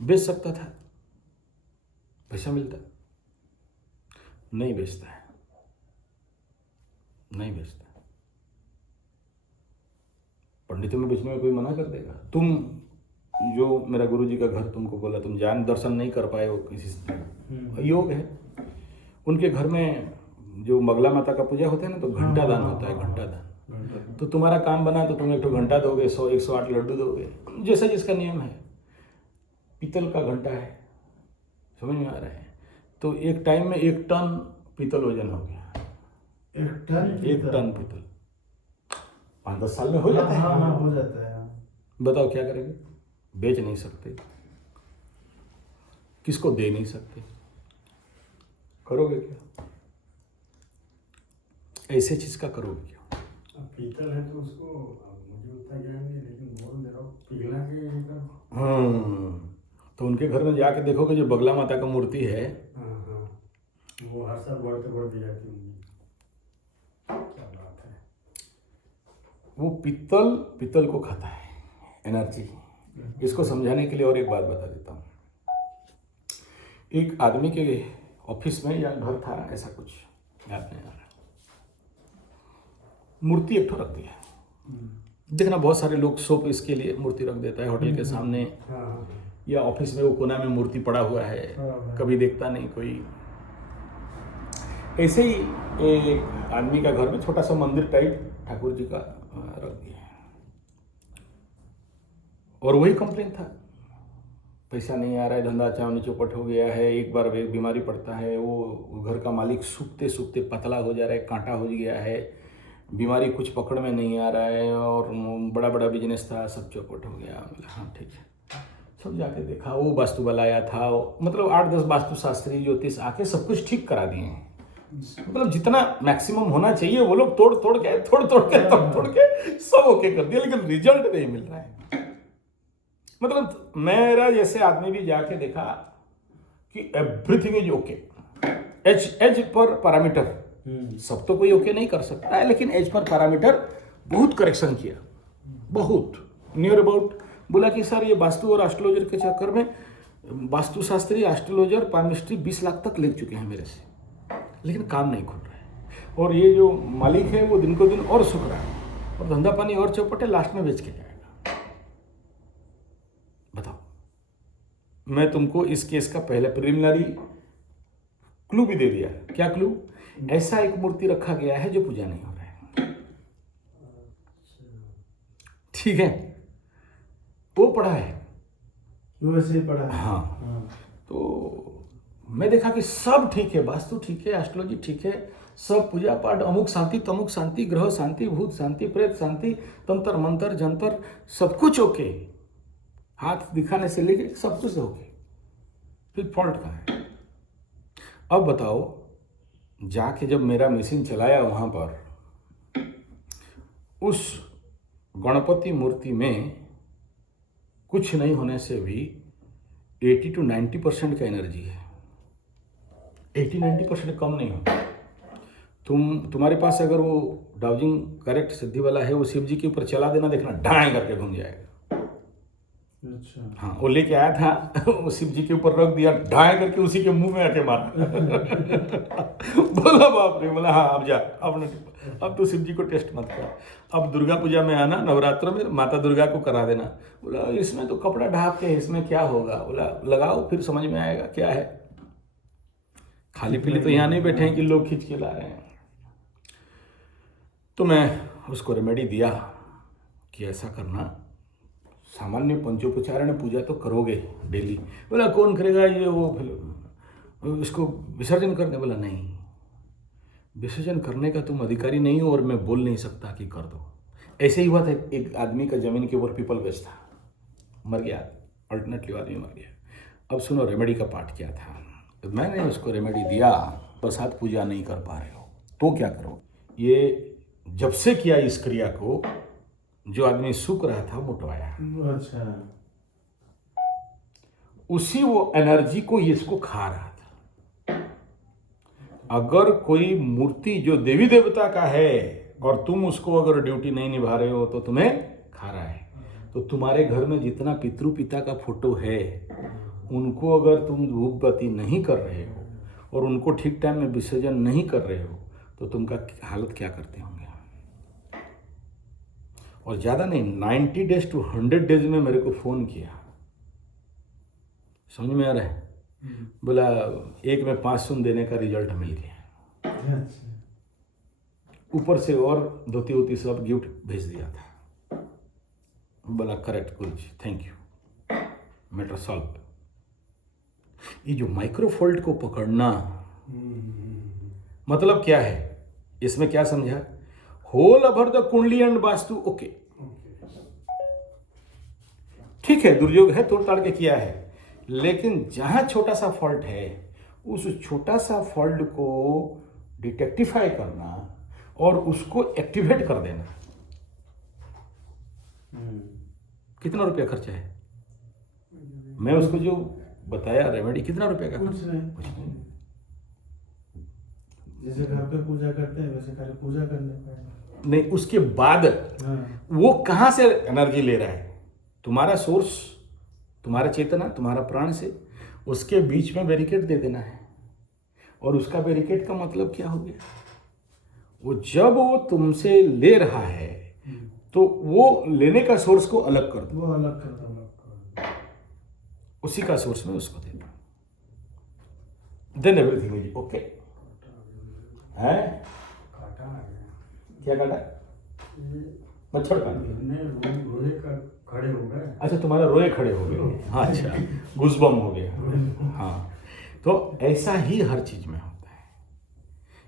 बेच सकता था। पैसा मिलता है, नहीं बेचता है, नहीं बेचता। पंडितों में बेचने में कोई मना कर देगा? तुम जो मेरा गुरुजी का घर तुमको बोला, तुम जान दर्शन नहीं कर पाए हो किसी से, योग है। उनके घर में जो मंगला माता का पूजा होता है ना, तो घंटा दान होता है, घंटा दान। तो तुम्हारा काम बना तो तुम एक तो घंटा दोगे, 100-108 लड्डू दोगे, जैसा जिसका नियम है। पीतल का घंटा है, समझ में आ रहा है? तो एक टाइम में 1 टन पीतल वजन हो गया। 1 टन पीतल 5-10 साल में हो जाता है। हाँ, हो जाता है। बताओ क्या करेंगे? बेच नहीं सकते, किसको दे नहीं सकते, करोगे क्या? ऐसे चीज का करोगे क्या? पीतल है तो उसको मुझे उतना ज्ञान नहीं, लेकिन बोल दे रहा हूँ पिघला के। तो उनके घर में जाके देखोगे जो बगला माता का मूर्ति है, वो हर साल बढ़ते जाती होंगी। क्या बात है। वो पीतल को खाता है, एनर्जी। इसको समझाने के लिए और एक बात बता देता हूँ। एक आदमी के ऑफिस में या घर था, ऐसा कुछ याद नहीं आ रहा, मूर्ति एक ठो रख दिया। देखना बहुत सारे लोग सोप इसके लिए मूर्ति रख देता है होटल के सामने, या ऑफिस में वो कोना में मूर्ति पड़ा हुआ है, कभी देखता नहीं कोई। ऐसे ही एक आदमी का घर में छोटा सा मंदिर टाइप ठाकुर जी का रख दिया, और वही कंप्लेन था, पैसा नहीं आ रहा है, धंधा चावनी चौपट हो गया है, एक बार बीमारी पड़ता है, वो घर का मालिक सूखते सूखते पतला हो जा रहा है, कांटा हो गया है, बीमारी कुछ पकड़ में नहीं आ रहा है, और बड़ा बड़ा बिजनेस था, सब चौपट हो गया। बोला हाँ ठीक है। सब जाके देखा, वो वास्तु वाला आया था, मतलब 8-10 वास्तुशास्त्री ज्योतिष आके सब कुछ ठीक करा दिए हैं। मतलब जितना मैक्सिमम होना चाहिए वो लोग तोड़ के सब ओके कर दिया, लेकिन रिजल्ट नहीं मिल रहा है। मतलब मेरा जैसे आदमी भी जाके देखा कि everything is okay, as per parameter. सब तो कोई ओके नहीं कर सकता है, लेकिन एज पर पैरामीटर बहुत करेक्शन किया, बहुत नियर अबाउट। बोला कि सर ये वास्तु और एस्ट्रोलॉजर के चक्कर में वास्तुशास्त्री, एस्ट्रोलॉजर, पामिस्ट्री 20 लाख तक ले चुके हैं मेरे से, लेकिन काम नहीं खुल रहा है। और ये जो मालिक है वो दिन को दिन और सुख रहा है, और धंधा पानी और चौपट है, लास्ट में बेच के जाएगा। बताओ, मैं तुमको इस केस का पहले प्रिलिमिनरी क्लू भी दे दिया। क्या क्लू? ऐसा एक मूर्ति रखा गया है जो पूजा नहीं हो रहा है, ठीक है? वो पढ़ा है, वैसे ही पढ़ा है। हाँ। तो मैं देखा कि सब ठीक है, वास्तु ठीक है, एस्ट्रोलॉजी ठीक है, सब पूजा पाठ, अमुक शांति तमुक शांति, ग्रह शांति, भूत शांति, प्रेत शांति, तंत्र मंत्र जंतर, सब कुछ ओके, हाथ दिखाने से लेके सब कुछ ओके, फिर फॉल्ट कहाँ है? अब बताओ, जाके जब मेरा मशीन चलाया वहाँ पर, उस गणपति मूर्ति में कुछ नहीं होने से भी 80-90% का एनर्जी है। 80-90% कम नहीं होता। तुम्हारे पास अगर वो डाउजिंग करेक्ट सिद्धि वाला है, वो शिव जी के ऊपर चला देना, देखना ढाई करके घूम जाएगा। अच्छा। हाँ, वो लेके आया था, वो शिव जी के ऊपर रख दिया, ढाई करके उसी के मुंह में आके मारा। बोला बाप रे, बोला हाँ अब जा, अब तो शिव जी को टेस्ट मत कर, अब दुर्गा पूजा में आना, नवरात्रों में माता दुर्गा को करा देना। बोला इसमें तो कपड़ा ढाप के, इसमें क्या होगा? बोला लगाओ, फिर समझ में आएगा क्या है। खाली पीली तो यहाँ नहीं बैठे हैं कि लोग खींच के ला रहे हैं। तो मैं उसको रेमेडी दिया कि ऐसा करना, सामान्य पंचोपचारण पूजा तो करोगे डेली। बोला कौन करेगा ये वो, इसको विसर्जन करने? बोला नहीं, विसर्जन करने का तुम अधिकारी नहीं हो, और मैं बोल नहीं सकता कि कर दो। ऐसे ही हुआ था, एक आदमी का जमीन के ऊपर पीपल गछ था, मर गया, अल्टरनेटली आदमी मर गया। अब सुनो रेमेडी का पाठ क्या था। तो मैंने उसको रेमेडी दिया, प्रसाद पूजा नहीं कर पा रहे हो तो क्या करो? ये जब से किया इस क्रिया को, जो आदमी सूख रहा था मोटवाया। अच्छा। उसी वो एनर्जी को इसको खा रहा था। अगर कोई मूर्ति जो देवी देवता का है और तुम उसको अगर ड्यूटी नहीं निभा रहे हो तो तुम्हें खा रहा है। तो तुम्हारे घर में जितना पितृ पिता का फोटो है उनको अगर तुम धूपबत्ती नहीं कर रहे हो और उनको ठीक टाइम में विसर्जन नहीं कर रहे हो तो तुमका हालत क्या करते होंगे। और ज़्यादा नहीं, 90 डेज टू 100 डेज में मेरे को फ़ोन किया, समझ में आ रहा है, बोला एक में 5 सुन देने का रिजल्ट मिल गया, ऊपर से और धोती वोती सब गिफ्ट भेज दिया था। बोला correct Guruji, thank you, matter solve. ये जो माइक्रोफोल्ट को पकड़ना मतलब क्या है, इसमें क्या समझा, होल ओवर द कुंडली एंड वास्तु ओके, ठीक है, दुर्योग है, तोड़ ताड़ के किया है, लेकिन जहां छोटा सा फॉल्ट है उस छोटा सा फॉल्ट को डिटेक्टिफाई करना और उसको एक्टिवेट कर देना। कितना रुपया खर्चा है, मैं उसको जो बताया रेमेडी कितना रुपया का खर्चा है, कुछ नहीं। जैसे घर पे पूजा करते हैं वैसे घर पूजा करने का नहीं, उसके बाद वो कहां से एनर्जी ले रहा है, तुम्हारा सोर्स, तुम्हारा चेतना, तुम्हारा प्राण से, उसके बीच में बैरिकेड दे देना है। और उसका बैरिकेड का मतलब क्या हो गया, वो जब वो तुमसे ले रहा है तो वो लेने का सोर्स को अलग कर दो, वो अलग कर दो, उसी का सोर्स में उसको दे दो, देन एवरीथिंग इज ओके। है क्या काटा, मच्छर काट दिया, खड़े हो गए। अच्छा तुम्हारा रोए खड़े हो गए, हाँ अच्छा, गुजबम हो गया। हाँ, तो ऐसा ही हर चीज में होता है।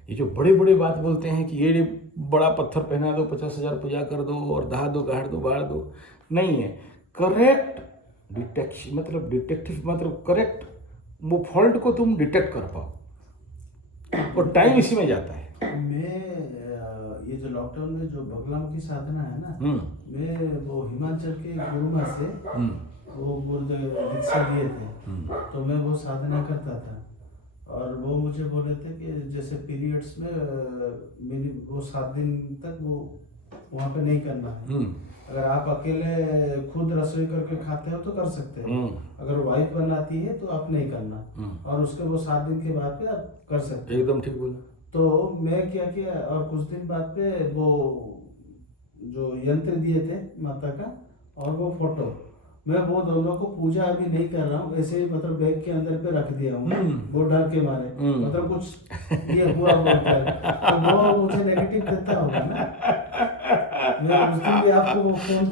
ये जो बड़े बड़े बात बोलते हैं कि ये बड़ा पत्थर पहना दो, 50,000 पूजा कर दो और दहा दो, गाड़ दो, बाढ़ दो, नहीं है। करेक्ट डिटेक्शन मतलब डिटेक्टिव मतलब करेक्ट वो फॉल्ट को तुम डिटेक्ट कर पाओ, और टाइम इसी में जाता है। मैं ये जो लॉकडाउन में जो बगलामुखी साधना है ना, मैं वो हिमाचल के गुरुमा से वो दीक्षा दिए थे, तो मैं वो साधना करता था। और वो मुझे बोले थे कि जैसे पीरियड्स में वो 7 दिन तक वो वहाँ पे नहीं करना है। अगर आप अकेले खुद रसोई करके खाते हो तो कर सकते हैं, अगर वाइफ बनाती है तो आप नहीं करना, और उसके वो 7 दिन के बाद पे आप कर सकते हैं। एकदम ठीक बोला। तो मैं क्या किया, और कुछ दिन बाद पे वो जो यंत्र दिए थे माता का और वो फोटो, मैं वो दोनों को पूजा अभी नहीं कर रहा हूँ, ऐसे ही मतलब बैग के अंदर पे रख दिया हूँ, वो डर के मारे, मतलब कुछ ये हुआ बोलता है तो वो मुझे नेगेटिव देता होगा ना। मैं उस दिन भी आपको वो फोन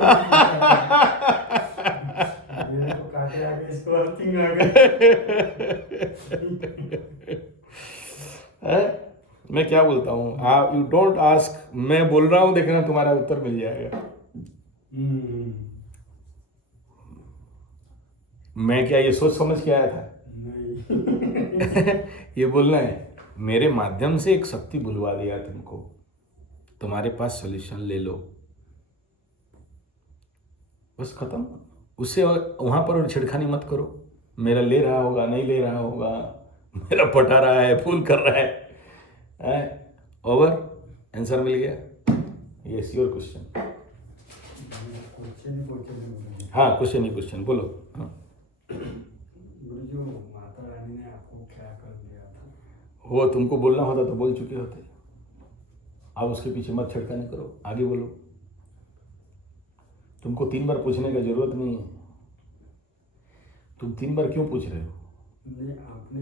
काटे आगे इसको अर्थिंग आ गई। मैं क्या बोलता हूँ, आप यू डोंट आस्क, मैं बोल रहा हूँ, देखना तुम्हारा उत्तर मिल जाएगा। मैं क्या ये सोच समझ के आया था? नहीं। ये बोलना है, मेरे माध्यम से एक शक्ति बुलवा दिया तुमको, तुम्हारे पास सॉल्यूशन ले लो, बस खत्म। उससे वहां पर और छिड़खानी मत करो, मेरा ले रहा होगा, नहीं ले रहा होगा, मेरा पटा रहा है, फोन कर रहा है, ओवर, आंसर मिल गया। Yes your question. हाँ क्वेश्चन ही क्वेश्चन बोलो। हाँ गुरुजी, माता रानी ने आपको क्या कर दिया था? वो तुमको बोलना होता तो बोल चुके होते, आप उसके पीछे मत छिड़कानी करो, आगे बोलो। तुमको 3 बार पूछने का जरूरत नहीं है, तुम 3 बार क्यों पूछ रहे हो? नहीं, आपने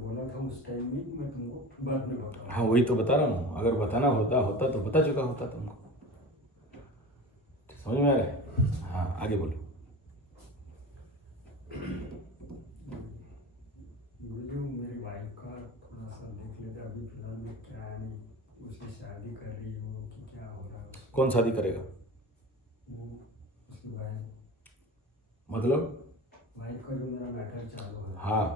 बोला था उस टाइम में, मैं तुमको बाद में बताऊंगा। हाँ वही तो बता रहा हूँ, अगर बताना होता तो बता चुका होता तुमको, समझ में आ रहा है? हाँ आगे बोलो। गुरुजी, मेरी वाइफ का थोड़ा सा देख लेते, अभी फिलहाल में क्या है, नहीं उसकी शादी कर रही हो कि क्या हो रहा है? कौन शादी करेगा? उसकी वाइफ, मतलब वाइफ का जो मेरा मैटर चालू है। हाँ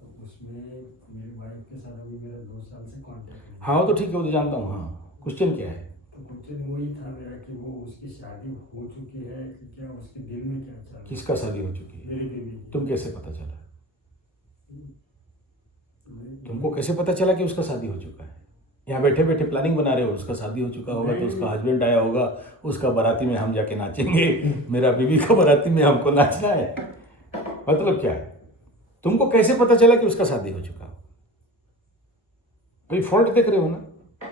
तो उसमें मेरी वाइफ के साथ अभी मेरा 2 साल से कांटेक्ट है। हाँ वो तो ठीक है, वो तो जानता हूँ। हाँ क्वेश्चन क्या है? तो क्वेश्चन वही था मेरा कि वो उसकी शादी हो चुकी है कि क्या, उसके दिल में क्या चल रहा है? किसका शादी हो चुकी है? मेरी बीवी। तुम कैसे पता चला? तुमको कैसे पता चला कि उसका शादी हो चुका है? यहाँ बैठे बैठे प्लानिंग बना रहे हो, उसका शादी हो चुका होगा तो उसका हस्बैंड आया होगा, उसका बाराती में हम जाके नाचेंगे, मेरा बीवी का बाराती में हमको नाचना है, मतलब क्या है? तुमको कैसे पता चला कि उसका शादी हो चुका? कोई फॉल्ट देख रहे हो ना?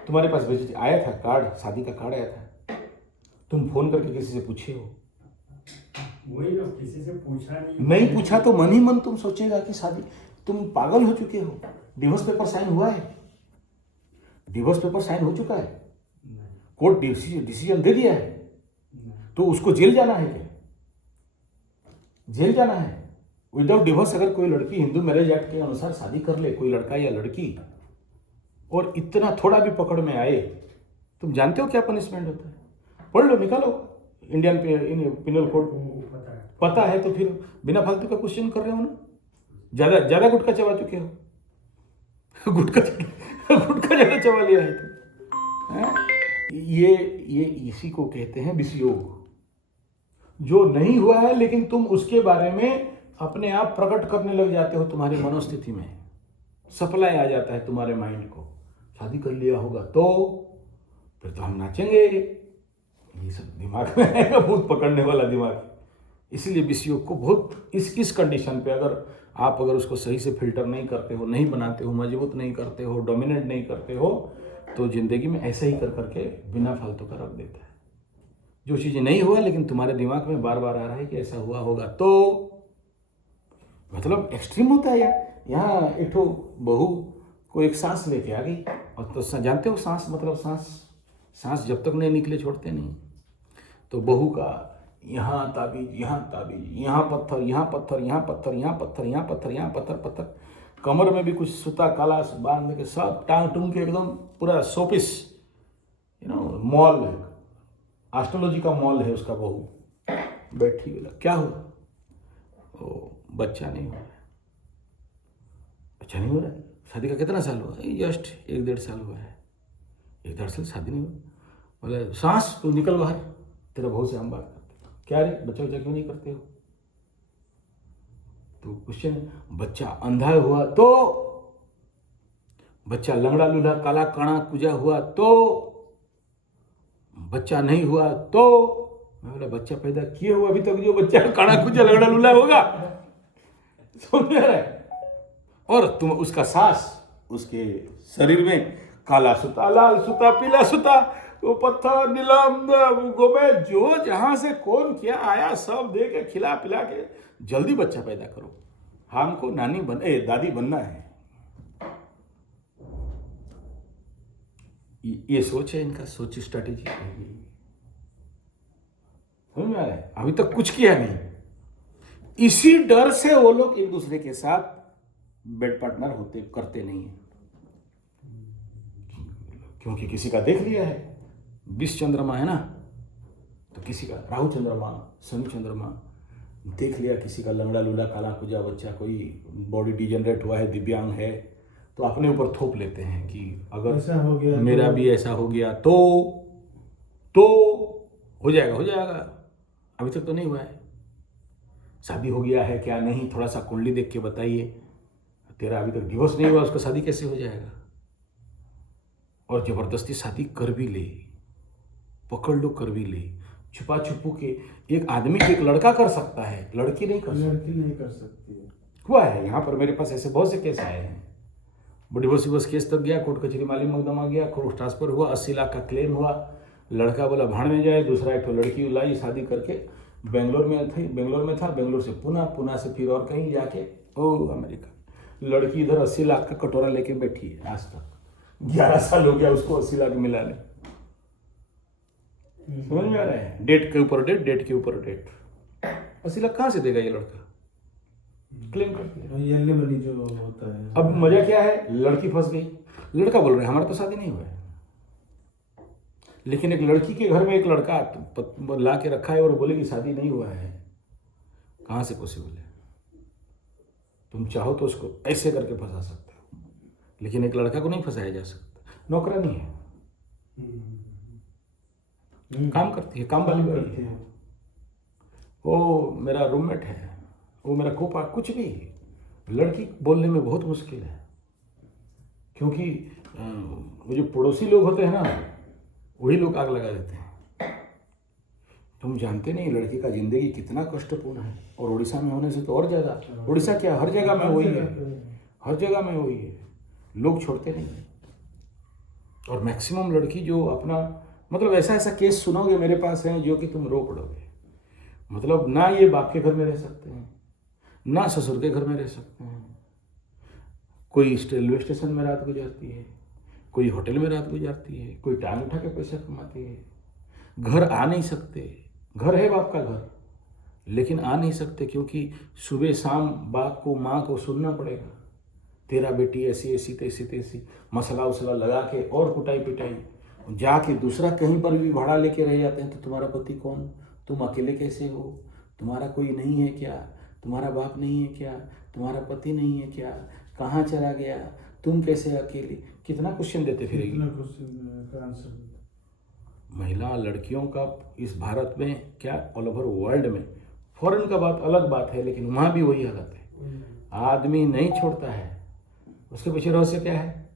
तुम्हारे पास आया था कार्ड, शादी का कार्ड आया था, तुम फोन करके किसी से पूछे हो? वही ना, किसी से पूछा नहीं पूछा तो मन ही मन तुम सोचेगा कि शादी, तुम पागल हो चुके हो। डिवोर्स पेपर साइन हुआ है, डिवोर्स पेपर साइन हो चुका है, कोर्ट डिसीजन दे दिया है, तो उसको जेल जाना है क्या? जेल जाना है? विदाउट डिवोर्स अगर कोई लड़की हिंदू मैरिज एक्ट के अनुसार शादी कर ले, कोई लड़का या लड़की, और इतना थोड़ा भी पकड़ में आए, तुम जानते हो क्या पनिशमेंट होता है? पढ़ लो, निकालो इंडियन पिनल कोड, पता है तो फिर बिना फालतू का क्वेश्चन कर रहे हो ना? ज्यादा गुटखा चबा चुके हो। गुटखा ज्यादा चबा लिया है तुम। ये इसी को कहते हैं विषयोग, जो नहीं हुआ है लेकिन तुम उसके बारे में अपने आप प्रकट करने लग जाते हो। तुम्हारी मनोस्थिति में सप्लाई आ जाता है तुम्हारे माइंड को, शादी कर लिया होगा तो फिर तो हम नाचेंगे। ये सब दिमाग में आएगा, भूत पकड़ने वाला दिमाग। इसलिए विषयोग को बहुत इस कंडीशन पे अगर उसको सही से फिल्टर नहीं करते हो, नहीं बनाते हो, मजबूत नहीं करते हो, डोमिनेट नहीं करते हो, तो जिंदगी में ऐसे ही कर करके बिना फालतू का रख देता है। जो चीज़ें नहीं हुआ लेकिन तुम्हारे दिमाग में बार बार आ रहा है कि ऐसा हुआ होगा, तो मतलब एक्सट्रीम होता है यार। यहाँ एक तो बहू को एक सांस लेके आ गई, और तो जानते हो सांस मतलब सांस जब तक नहीं निकले छोड़ते नहीं। तो बहू का यहाँ ताबीज, यहाँ ताबीज, यहाँ पत्थर, यहाँ पत्थर, यहाँ पत्थर, यहाँ पत्थर, यहाँ पत्थर, यहाँ पत्थर, कमर में भी कुछ सूता काला बांध के सब टांग टूंग के एकदम पूरा सोपिस, मॉल है, एस्ट्रोलॉजी का मॉल है उसका। बहू बैठी, बोला क्या हुआ? बच्चा नहीं हो रहा है। बच्चा नहीं हो रहा है? शादी का कितना साल हुआ? जस्ट 1-1.5 साल हुआ है। 1-1.5 साल शादी नहीं हुआ? बोले सांस तू निकल बाहर, तेरा बहू से हम बात करते। क्या रे, बच्चा क्यों नहीं करते हो? तो क्वेश्चन, बच्चा अंधा हुआ तो, बच्चा लंगड़ा लूल्हा काला काना कुजा हुआ तो, बच्चा नहीं हुआ तो। मैं बोला बच्चा पैदा किए हुआ अभी तक जो बच्चा काना कुजा लंगड़ा लूल्हा होगा, समझ रहा है? और तुम उसका सांस उसके शरीर में काला सूता, लाल सूता, पीला सूता, वो पत्थर, नीलम, गोमे, जो जहां से कौन क्या आया सब दे के खिला पिला के जल्दी बच्चा पैदा करो, हमको दादी बनना है। ये सोच है इनका, सोच स्ट्रैटेजी। समझ में आ रहा है? अभी तक कुछ किया नहीं, इसी डर से वो लोग एक दूसरे के साथ बेड पार्टनर करते नहीं है, क्योंकि किसी का देख लिया है। 20 चंद्रमा है ना, तो किसी का राहु चंद्रमा, शनि चंद्रमा देख लिया, किसी का लंगड़ा लूला काला कुजा बच्चा, कोई बॉडी डिजेनरेट हुआ है, दिव्यांग है, तो अपने ऊपर थोप लेते हैं कि अगर ऐसा हो गया, मेरा भी ऐसा हो गया तो हो जाएगा। अभी तक तो नहीं हुआ है। शादी हो गया है क्या नहीं, थोड़ा सा कुंडली देख के बताइए। तेरा अभी तक डिवोर्स नहीं हुआ, उसका शादी कैसे हो जाएगा? और जबरदस्ती शादी कर भी ले, पकड़ लो कर भी ले, छुपा छुपू के। एक आदमी एक लड़का कर सकता है, लड़की नहीं कर सकती है। हुआ है यहाँ पर मेरे पास ऐसे बहुत से केस आए हैं। डिवोर्स केस तक गया, कोर्ट कचहरी माली मुकदमा गया, कोर्ट ट्रांसफर हुआ, 80 लाख का क्लेम हुआ। लड़का बोला भाड़ में जाए, दूसरा एक तो लड़की लाई, शादी करके बेंगलोर में था, बेंगलोर से पुणे से फिर और कहीं जाके अमेरिका। लड़की इधर 80 लाख का कटोरा लेके बैठी है, आज तक 11 साल हो गया उसको 80 लाख मिलाने। समझ में आ रहा है? डेट के ऊपर डेट 80 लाख कहाँ से देगा ये लड़का? क्लेम करती है, जो होता है। अब मजा क्या है, लड़की फंस गई। लड़का बोल रहे हैं हमारा तो शादी नहीं हुआ है, लेकिन एक लड़की के घर में एक लड़का ला के रखा है और बोले कि शादी नहीं हुआ है। कहाँ से पॉसिबल है? तुम चाहो तो उसको ऐसे करके फंसा सकते हो, लेकिन एक लड़का को नहीं फंसाया जा सकता। नौकरानी है, काम करती है, काम वाली करती है। वो मेरा रूममेट है, वो मेरा कोपा, कुछ भी। लड़की बोलने में बहुत मुश्किल है, क्योंकि वो जो पड़ोसी लोग होते हैं ना, वही लोग आग लगा देते हैं तुम जानते नहीं लड़की का जिंदगी कितना कष्टपूर्ण है, और उड़ीसा में होने से तो और ज़्यादा। उड़ीसा क्या, हर जगह में वही है, हर जगह में वही है, लोग छोड़ते नहीं हैं। और मैक्सिमम लड़की जो अपना मतलब ऐसा ऐसा केस सुनोगे मेरे पास है जो कि तुम रो पड़ोगे। मतलब ना ये बाप के घर में रह सकते हैं, ना ससुर के घर में रह सकते हैं, कोई रेलवे स्टेशन में रात गुजारती है, कोई होटल में रात गुजारती है, कोई टांग उठा के पैसा कमाती है, घर आ नहीं सकते। घर है बाप का घर, लेकिन आ नहीं सकते क्योंकि सुबह शाम बाप को माँ को सुनना पड़ेगा, तेरा बेटी ऐसी ऐसी तैसी तैसी, मसला उसला लगा के और कुटाई पिटाई। जाके दूसरा कहीं पर भी भाड़ा लेके रह जाते हैं तो तुम्हारा पति कौन, तुम अकेले कैसे हो, तुम्हारा कोई नहीं है क्या, तुम्हारा बाप नहीं है क्या, तुम्हारा पति नहीं है क्या, कहाँ चला गया, तुम कैसे अकेले, कितना क्वेश्चन देते फिरेगी। महिला लड़कियों का इस भारत में क्या ऑल ओवर वर्ल्ड में, फॉरेन का बात अलग बात है, लेकिन वहाँ भी वही हालत है। आदमी नहीं छोड़ता है। उसके पीछे रहस्य क्या है,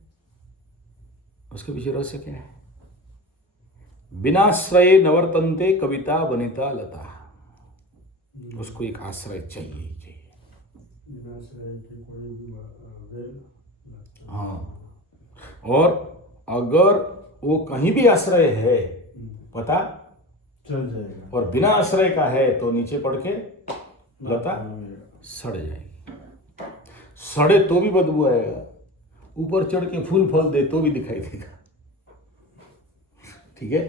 उसके पीछे रहस्य क्या है? बिनाश्रय नवर्तन्ते कविता वनिता लता। उसको एक आश्रय चाहिए ही चाहिए। हाँ, और अगर वो कहीं भी आश्रय है पता चल जाएगा, और बिना आश्रय का है तो नीचे पड़ के लता सड़ जाएगी। सड़े तो भी बदबू आएगा, ऊपर चढ़ के फूल फल दे तो भी दिखाई देगा। ठीक है,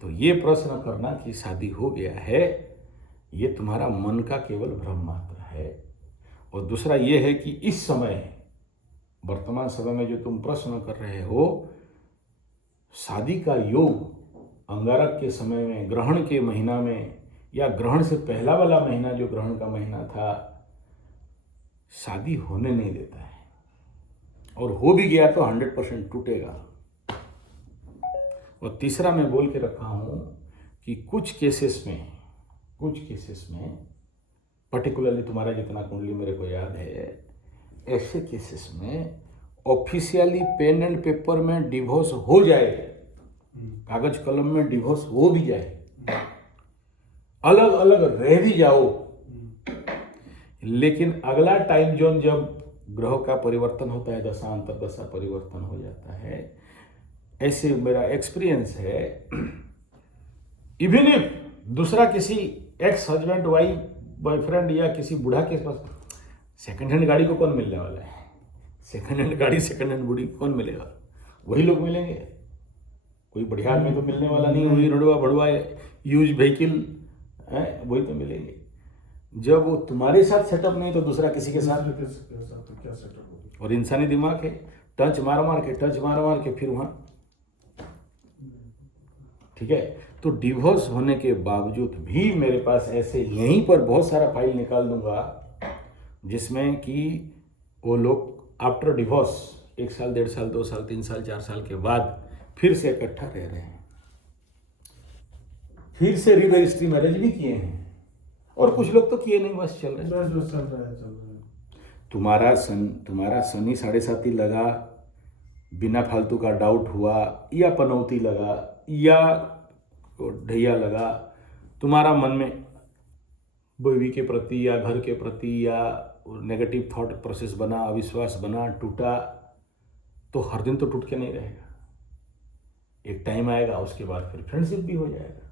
तो ये प्रश्न करना कि शादी हो गया है, ये तुम्हारा मन का केवल भ्रम मात्र है। और दूसरा ये है कि इस समय वर्तमान समय में जो तुम प्रश्न कर रहे हो, शादी का योग अंगारक के समय में, ग्रहण के महीना में, या ग्रहण से पहला वाला महीना जो ग्रहण का महीना था, शादी होने नहीं देता है। और हो भी गया तो 100% टूटेगा। और तीसरा मैं बोल के रखा हूं कि कुछ केसेस में पर्टिकुलरली तुम्हारा जितना कुंडली मेरे को याद है, ऐसे केसेस में ऑफिशियली पेन एंड पेपर में डिवोर्स हो जाए, कागज कलम में डिवोर्स हो भी जाए, अलग अलग रह भी जाओ, लेकिन अगला टाइम जोन जब ग्रह का परिवर्तन होता है, दशा अंतर्दशा परिवर्तन हो जाता है, ऐसे मेरा एक्सपीरियंस है। इवन इफ दूसरा किसी एक्स हस्बैंड वाइफ बॉयफ्रेंड या किसी बूढ़ा के पास, सेकंड हैंड गाड़ी को कौन मिलने वाला है? सेकंड हैंड गाड़ी, सेकंड हैंड बूढ़ी कौन मिलेगा? वही लोग मिलेंगे। कोई बढ़िया आदमी तो मिलने वाला नहीं, वही रुड़वा भड़वा यूज व्हीकल है, वही तो मिलेंगे। जब वो तुम्हारे साथ सेटअप नहीं तो दूसरा किसी के साथ क्या सेटअप होगा? और इंसानी दिमाग है, टच मार मार के फिर वहाँ। ठीक है, तो डिवोर्स होने के बावजूद भी मेरे पास ऐसे यहीं पर बहुत सारा फाइल निकाल दूंगा जिसमें कि वो लोग आफ्टर डिवोर्स 1 साल, 1.5 साल, 2 साल, 3 साल, 4 साल के बाद फिर से इकट्ठा रह रहे हैं, फिर से री-रजिस्ट्री मैरिज भी किए हैं, और कुछ लोग तो किए नहीं, बस चल रहे हैं। बस चल रहा है। तुम्हारा शनि 7.5 लगा, बिना फालतू का डाउट हुआ, या पनौती लगा, या ढैया लगा, तुम्हारा मन में बीवी के प्रति या घर के प्रति या नेगेटिव थॉट प्रोसेस बना, अविश्वास बना, टूटा, तो हर दिन तो टूट के नहीं रहेगा। एक टाइम आएगा, उसके बाद फिर फ्रेंडशिप भी हो जाएगा,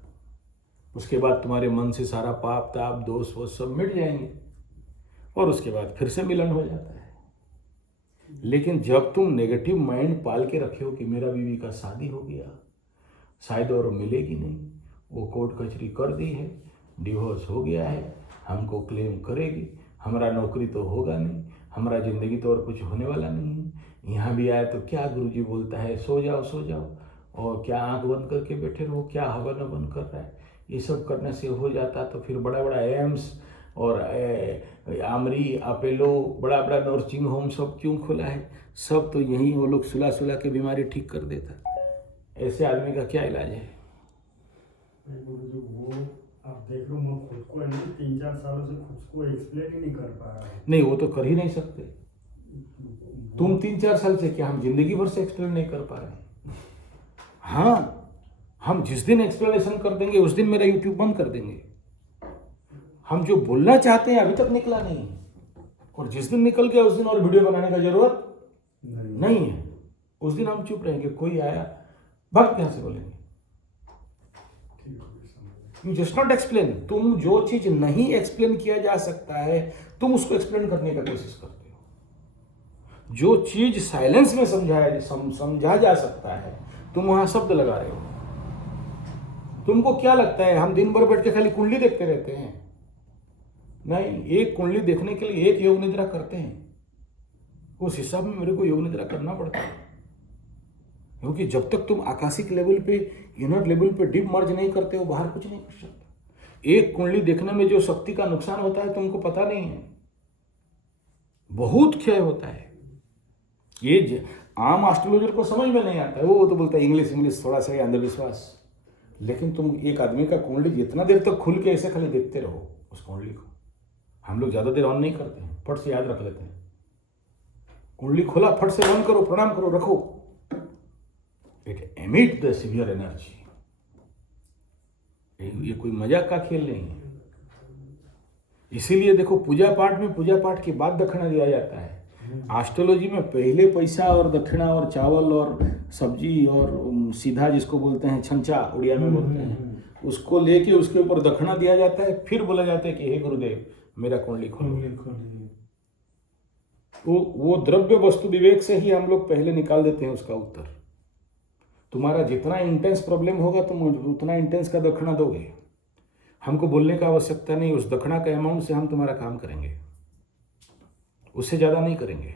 उसके बाद तुम्हारे मन से सारा पाप ताप दोष वो सब मिट जाएंगे, और उसके बाद फिर से मिलन हो जाता है। लेकिन जब तुम नेगेटिव माइंड पाल के रखे हो कि मेरा बीवी का शादी हो गया, शायद और मिलेगी नहीं, वो कोर्ट कचहरी कर दी है, डिवोर्स हो गया है, हमको क्लेम करेगी, हमारा नौकरी तो होगा नहीं, हमारा ज़िंदगी तो और कुछ होने वाला नहीं है, यहाँ भी आए तो क्या गुरुजी बोलता है, सो जाओ, और क्या आंख बंद करके बैठे रहो, क्या हवा न बंद कर रहा है। ये सब करने से हो जाता तो फिर बड़ा बड़ा एम्स और आमरी, अपेलो, बड़ा बड़ा नर्सिंग होम सब क्यों खोला है? सब तो यहीं वो लोग सुला के बीमारी ठीक कर देता। ऐसे आदमी का क्या इलाज है? वो आप देख लो, मैं खुद को 3-4 सालों से खुद को एक्सप्लेन ही नहीं कर पा रहा है। नहीं, वो तो कर ही नहीं सकते। तुम 3-4 साल से क्या, हम जिंदगी भर से एक्सप्लेन नहीं कर पा रहे हैं। हाँ, हम जिस दिन एक्सप्लेनेशन कर देंगे उस दिन मेरा यूट्यूब बंद कर देंगे। हम जो बोलना चाहते हैं अभी तक निकला नहीं, और जिस दिन निकल गया उस दिन और वीडियो बनाने का जरूरत नहीं है। उस दिन हम चुप रहेंगे, कोई आया भक्त यहाँ से बोलेंगे। You just not explain. तुम जो चीज नहीं एक्सप्लेन किया जा सकता है तुम उसको एक्सप्लेन करने का कोशिश करते हो। जो चीज साइलेंस में समझा जा सकता है तुम वहां शब्द लगा रहे हो। तुमको क्या लगता है हम दिन भर बैठ के खाली कुंडली देखते रहते हैं? नहीं, एक कुंडली देखने के लिए एक योग निद्रा करते हैं। उस हिसाब में मेरे को योग निद्रा करना पड़ता है, क्योंकि जब तक तुम आकाशिक लेवल पे, इनर लेवल पे डीप मर्ज नहीं करते हो बाहर कुछ नहीं कर सकते। एक कुंडली देखने में जो शक्ति का नुकसान होता है तुमको पता नहीं है, बहुत क्षय होता है। ये आम एस्ट्रोलॉजर को समझ में नहीं आता है, वो तो बोलता है इंग्लिश थोड़ा सा अंधविश्वास। लेकिन तुम एक आदमी का कुंडली जितना देर तक खुल के ऐसे खाली देखते रहो उस कुंडली को, हम लोग ज्यादा देर ऑन नहीं करते हैं, फट से याद रख लेते हैं। कुंडली खोला, फट से ऑन करो, प्रणाम करो, रखो। It emit the severe energy. ये कोई मजाक का खेल नहीं है। इसीलिए देखो पूजा पाठ के बाद दक्षिणा दिया जाता है। एस्ट्रोलॉजी में पहले पैसा और दक्षिणा और चावल और सब्जी और सीधा जिसको बोलते हैं छंचा उड़िया में बोलते हैं, उसको लेके उसके ऊपर दक्षिणा दिया जाता है। फिर बोला जाता है कि हे गुरुदेव मेरा कुंडली खोलो। वो द्रव्य वस्तु विवेक से ही हम लोग पहले निकाल देते हैं उसका उत्तर। तुम्हारा जितना इंटेंस प्रॉब्लम होगा तुम उतना इंटेंस का दक्षिणा दोगे। हमको बोलने का आवश्यकता नहीं, उस दक्षिणा का अमाउंट से हम तुम्हारा काम करेंगे, उससे ज्यादा नहीं करेंगे।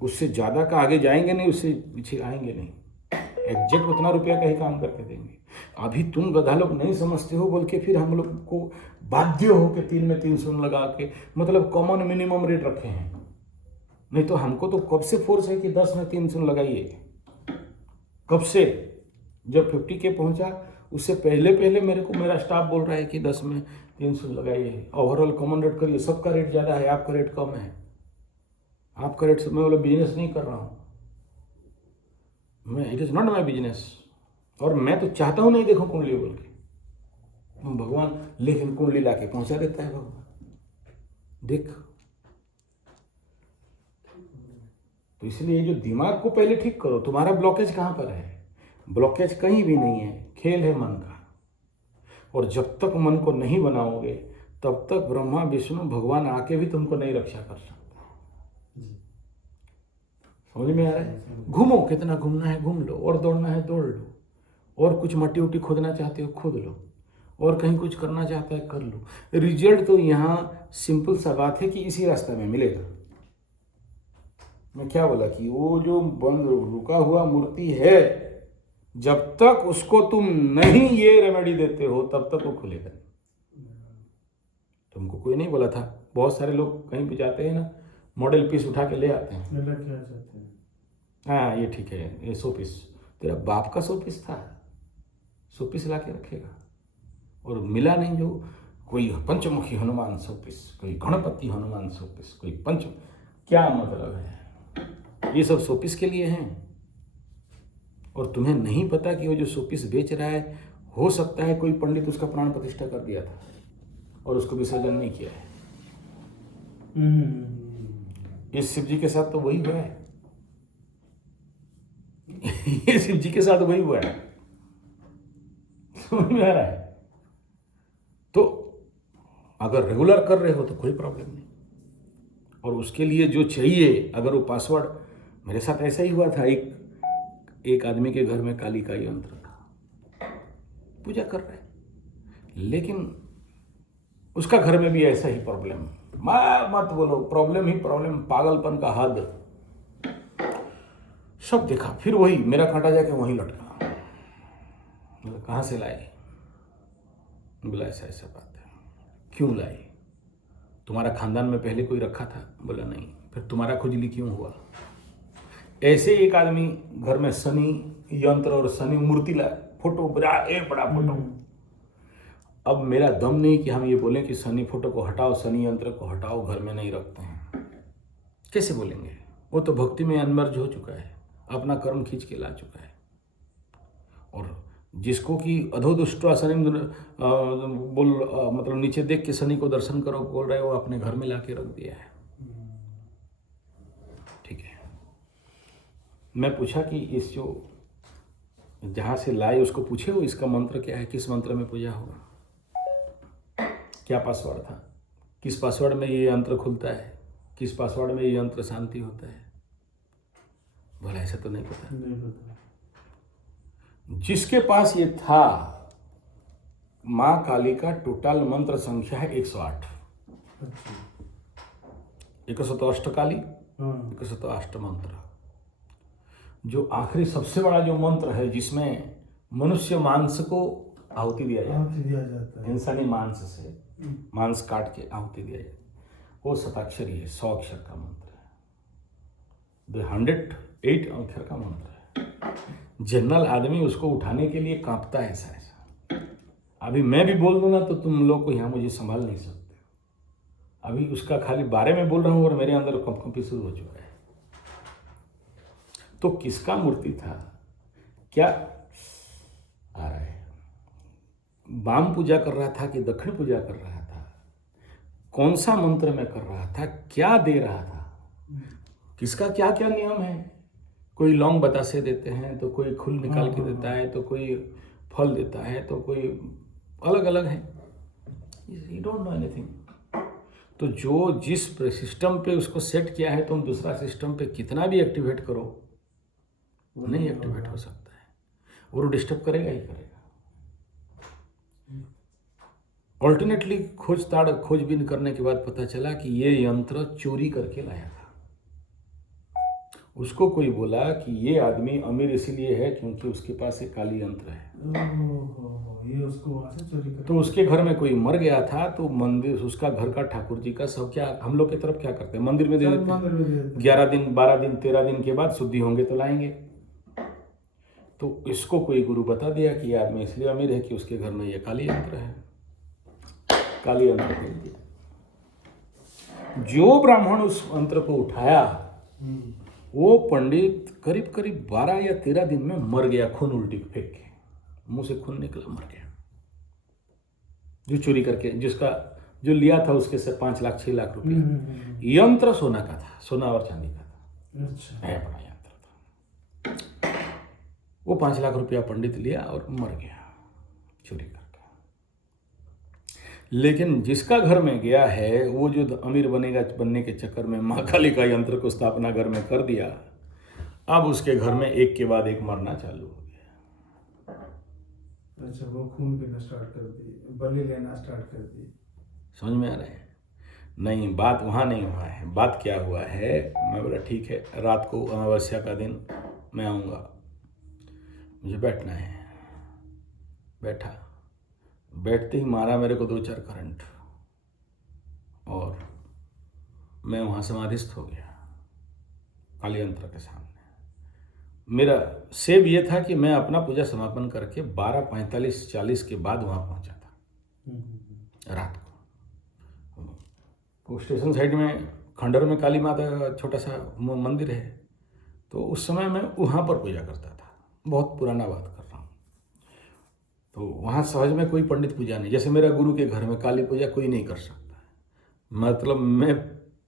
उससे ज्यादा का आगे जाएंगे नहीं, उससे पीछे आएंगे नहीं। एग्जैक्ट उतना रुपया का ही काम करके देंगे। अभी तुम गधा लोग नहीं समझते हो बोल के फिर हम लोग को बाध्य हो के 3 में 3 शून्य लगा के, मतलब कॉमन मिनिमम रेट रखे हैं। नहीं तो हमको तो कब से फोर्स है कि 10 में 3 शून्य लगाइए। कब से, जब 50K पहुंचा उससे पहले मेरे को मेरा स्टाफ बोल रहा है कि 10 में 3 शून्य लगाइए, ओवरऑल कॉमन रेट करिए। सबका रेट ज़्यादा है, आपका रेट कम है। आपका रेट से मैं बोला बिजनेस नहीं कर रहा हूँ मैं, it is not my business. और मैं तो चाहता हूँ नहीं देखो कुंडली बोल के भगवान, लेकिन कुंडली ला के पहुँचा देता है भगवान। देख, तो इसलिए जो दिमाग को पहले ठीक करो। तुम्हारा ब्लॉकेज कहाँ पर है? ब्लॉकेज कहीं भी नहीं है, खेल है मन का। और जब तक मन को नहीं बनाओगे तब तक ब्रह्मा विष्णु भगवान आके भी तुमको नहीं रक्षा कर सकता। समझ में आ रहा है? घूमो, कितना घूमना है घूम लो, और दौड़ना है दौड़ लो, और कुछ मट्टी उट्टी खोदना चाहते हो खोद लो, और कहीं कुछ करना चाहता है कर लो। रिजल्ट तो यहाँ सिंपल सा बात है कि इसी रास्ते में मिलेगा। मैं क्या बोला कि वो जो बंद रुका हुआ मूर्ति है, जब तक उसको तुम नहीं ये रेमेडी देते हो तब तक वो खुलेगा। तुमको कोई नहीं बोला था। बहुत सारे लोग कहीं भी जाते हैं ना, मॉडल पीस उठा के ले आते हैं। हाँ ये ठीक है, ये 100 पीस तेरा बाप का 100 पीस था, 100 पीस ला के रखेगा। और मिला नहीं, जो कोई पंचमुखी हनुमान 100 पीस, कोई गणपति हनुमान 100 पीस, कोई पंच, क्या मतलब है? ये सब 100 पीस के लिए हैं। और तुम्हें नहीं पता कि वो जो 100 पीस बेच रहा है, हो सकता है कोई पंडित उसका प्राण प्रतिष्ठा कर दिया था और उसको विसर्जन नहीं किया है। इस शिव जी के साथ तो वही हुआ है। ये शिव जी के साथ वही हुआ है। समझ में आ रहा है? तो अगर रेगुलर कर रहे हो तो कोई प्रॉब्लम नहीं। और उसके लिए जो चाहिए, अगर वो पासवर्ड, मेरे साथ ऐसा ही हुआ था। एक आदमी के घर में काली का यंत्र था, पूजा कर रहे, लेकिन उसका घर में भी ऐसा ही प्रॉब्लम। मत बोलो, प्रॉब्लम ही प्रॉब्लम, पागलपन का हद, सब देखा। फिर वही मेरा कांटा जाके वहीं लटका। मतलब कहाँ से लाए? बोला ऐसा ऐसा बात है। क्यों लाए? तुम्हारा खानदान में पहले कोई रखा था? बोला नहीं। फिर तुम्हारा खुजली क्यों हुआ? ऐसे एक आदमी घर में शनि यंत्र और शनि मूर्ति लाए, फोटो बड़ा फोटो। अब मेरा दम नहीं कि हम ये बोलें कि शनि फोटो को हटाओ, शनि यंत्र को हटाओ, घर में नहीं रखते हैं। कैसे बोलेंगे? वो तो भक्ति में अनमर्ज हो चुका है, अपना कर्म खींच के ला चुका है। और जिसको कि अधोदुष्टा शनि मतलब नीचे देख के शनि को दर्शन करो बोल रहे हो, अपने घर में ला के रख दिया है। ठीक है, मैं पूछा कि इस जो जहाँ से लाए उसको पूछे हो इसका मंत्र क्या है, किस मंत्र में पूजा होगा, क्या पासवर्ड था, किस पासवर्ड में ये यंत्र खुलता है, किस पासवर्ड में ये यंत्र शांति होता है। बोला ऐसा तो नहीं पता। जिसके पास ये था, माँ काली का टोटल मंत्र संख्या है 108। 108 काली, 108 मंत्र। जो आखिरी सबसे बड़ा जो मंत्र है जिसमें मनुष्य मांस को आहुति दिया जाता है, इंसानी मांस से मांस काट के आहुति दिया जाता है, वो 7 अक्षरी है, 100 अक्षर का मंत्र है, 108 अक्षर का मंत्र है। जनरल आदमी उसको उठाने के लिए कांपता है ऐसा ऐसा। अभी मैं भी बोल दूंगा तो तुम लोग को यहाँ मुझे संभाल नहीं सकते। अभी उसका खाली बारे में बोल रहा हूँ और मेरे अंदर कंपकंपी शुरू हो चुका है। तो किसका मूर्ति था, क्या आ रहा है, वाम पूजा कर रहा था कि दक्षिण पूजा कर रहा था, कौन सा मंत्र में कर रहा था, क्या दे रहा था, किसका क्या क्या नियम है। कोई लौंग बतासे देते हैं, तो कोई खुल निकाल के देता है, तो कोई फल देता है, तो कोई अलग अलग है। You don't know anything. तो जो जिस सिस्टम पे उसको सेट किया है, तुम दूसरा सिस्टम पे कितना भी एक्टिवेट करो नहीं एक्टिवेट हो सकता है, और डिस्टर्ब करेगा ही करेगा। अल्टरनेटली खोजबीन करने के बाद पता चला कि ये यंत्र चोरी करके लाया था। उसको कोई बोला कि ये आदमी अमीर इसलिए है क्योंकि उसके पास एक काली यंत्र है। ये उसको वहां से चोरी कर, तो उसके घर में कोई मर गया था, तो मंदिर उसका घर का ठाकुर जी का सब क्या हम लोग की तरफ क्या करते हैं, मंदिर में दे देते हैं। 11 दिन 12 दिन 13 दिन के बाद शुद्धि होंगे तो लाएंगे। तो इसको कोई गुरु बता दिया कि ये आदमी इसलिए अमीर है कि उसके घर में ये काली यंत्र है, काली यंत्र फेंक दिया। जो ब्राह्मण उस यंत्र को उठाया वो पंडित करीब करीब 12 या 13 दिन में मर गया, खून उल्टी फेंक के, मुंह से खून निकला, मर गया। जो चोरी करके जिसका जो लिया था उसके से 5 लाख 6 लाख रुपए। यंत्र सोना का था, सोना और चांदी का था। अच्छा, बड़ा यंत्र था। वो 5 लाख रुपया पंडित लिया और मर गया चोरी करके। लेकिन जिसका घर में गया है वो जो अमीर बनने के चक्कर में माँ काली का यंत्र को स्थापना घर में कर दिया, अब उसके घर में एक के बाद एक मरना चालू हो गया। अच्छा, वो खून पीना स्टार्ट कर दी, बलि लेना स्टार्ट कर दी। समझ में आ रहा है? नहीं, बात वहाँ नहीं हुआ है। बात क्या हुआ है, मैं बोला ठीक है, रात को अमावस्या का दिन मैं आऊँगा, मुझे बैठना है। बैठा, बैठते ही मारा मेरे को 2-4 करंट और मैं वहाँ समाधिस्थ हो गया काली यंत्र के सामने। मेरा सेव ये था कि मैं अपना पूजा समापन करके 12:45-40 के बाद वहाँ पहुँचा था रात को। तो स्टेशन साइड में खंडर में काली माता का छोटा सा मंदिर है, तो उस समय मैं वहाँ पर पूजा करता था। बहुत पुराना बात कर रहा हूँ। तो वहाँ सहज में कोई पंडित पूजा नहीं, जैसे मेरा गुरु के घर में काली पूजा कोई नहीं कर सकता है। मतलब मैं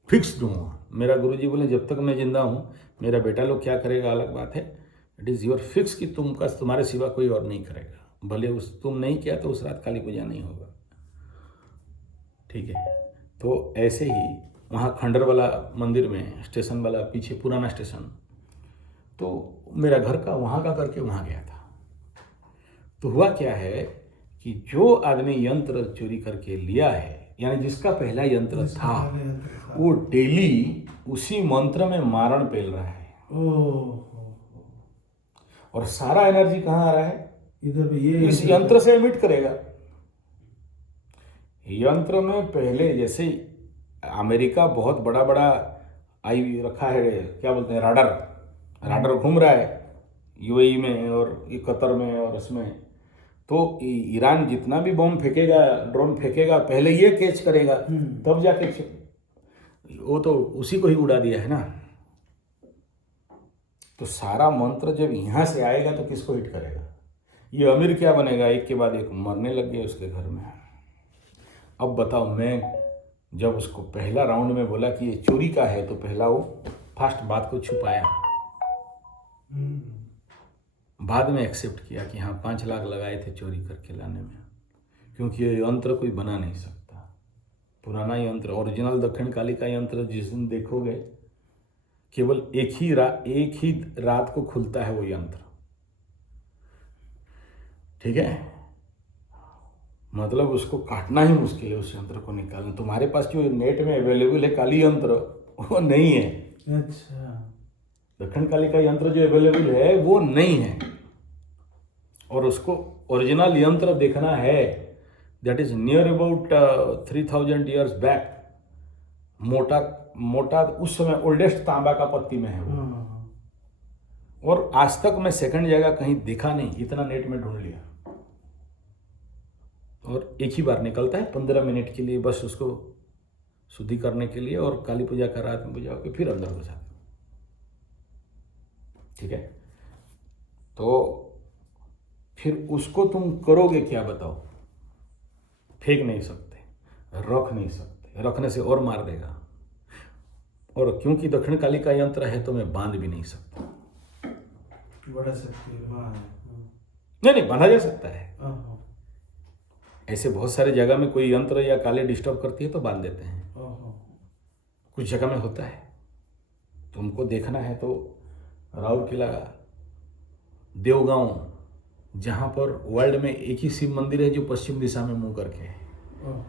फिक्स दूँगा। मेरा गुरुजी बोले जब तक मैं जिंदा हूँ, मेरा बेटा लोग क्या करेगा अलग बात है, इट इज़ योर फिक्स कि तुम्हारे सिवा कोई और नहीं करेगा। भले तुम नहीं किया तो उस रात काली पूजा नहीं होगा। ठीक है, तो ऐसे ही वहाँ खंडर वाला मंदिर में स्टेशन वाला पीछे पुराना स्टेशन, तो मेरा घर का वहाँ का करके वहाँ गया था। तो हुआ क्या है कि जो आदमी यंत्र चोरी करके लिया है, यानी जिसका पहला यंत्र था, वो डेली उसी मंत्र में मारण पेल रहा है। और सारा एनर्जी कहाँ आ रहा है, इधर ये इस यंत्र से एमिट करेगा। यंत्र में पहले जैसे अमेरिका बहुत बड़ा बड़ा आई रखा है, क्या बोलते हैं, राडर घूम रहा है यूएई में और कतर में और उसमें। तो ईरान जितना भी बम फेंकेगा, ड्रोन फेंकेगा, पहले ये कैच करेगा, तब जाके वो तो उसी को ही उड़ा दिया है ना। तो सारा मंत्र जब यहाँ से आएगा तो किसको हिट करेगा? ये अमीर क्या बनेगा? एक के बाद एक मरने लग गए उसके घर में। अब बताओ, मैं जब उसको पहला राउंड में बोला कि ये चोरी का है तो पहला वो फास्ट बात को छुपाया, बाद में एक्सेप्ट किया कि हाँ 5 लाख लगाए थे चोरी करके लाने में, क्योंकि ये यंत्र कोई बना नहीं सकता। पुराना यंत्र, ओरिजिनल दक्षिण काली का यंत्र जिस दिन देखोगे केवल एक ही रात को खुलता है वो यंत्र, ठीक है? मतलब उसको काटना ही मुश्किल है उस यंत्र को निकालना। तुम्हारे पास जो नेट में अवेलेबल है काली यंत्र वो नहीं है। अच्छा, दक्षिण काली का यंत्र जो अवेलेबल है वो नहीं है, और उसको ओरिजिनल यंत्र देखना है, that is near about 3000 years back. मोटा उस समय ओल्डेस्ट तांबा का पत्ती में है वो, और आज तक मैं सेकंड जगह कहीं देखा नहीं, इतना नेट में ढूंढ लिया। और एक ही बार निकलता है 15 मिनट के लिए, बस उसको शुद्धि करने के लिए, और काली पूजा का रात में पूजा होकर फिर अंदर घुसा, ठीक है? तो फिर उसको तुम करोगे क्या बताओ? फेंक नहीं सकते, रख नहीं सकते, रखने से और मार देगा, और क्योंकि दक्षिण काली का यंत्र है तो मैं बांध भी नहीं सकता। बड़ा सकती है, नहीं, बांधा जा सकता है। ऐसे बहुत सारे जगह में कोई यंत्र या काली डिस्टर्ब करती है तो बांध देते हैं, कुछ जगह में होता है। तुमको देखना है तो राउरकेला, देवगांव, जहाँ पर वर्ल्ड में एक ही शिव मंदिर है जो पश्चिम दिशा में मुंह करके है,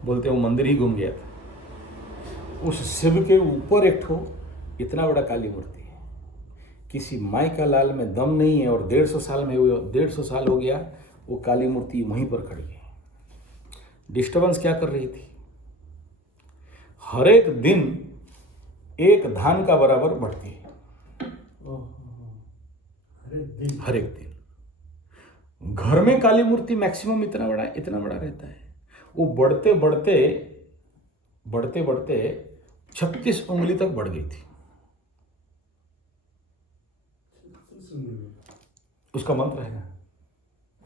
बोलते हैं वो मंदिर ही घूम गया था। उस शिव के ऊपर एक ठो इतना बड़ा काली मूर्ति है, किसी माई का लाल में दम नहीं है, और 150 साल हो गया वो काली मूर्ति वहीं पर खड़ी है। डिस्टर्बेंस क्या कर रही थी? हर एक दिन एक धान का बराबर बढ़ती है, हर एक दिन। घर में काली मूर्ति मैक्सिमम इतना बड़ा रहता है, वो बढ़ते बढ़ते 36 उंगली तक बढ़ गई थी। उसका मंत्र है ना,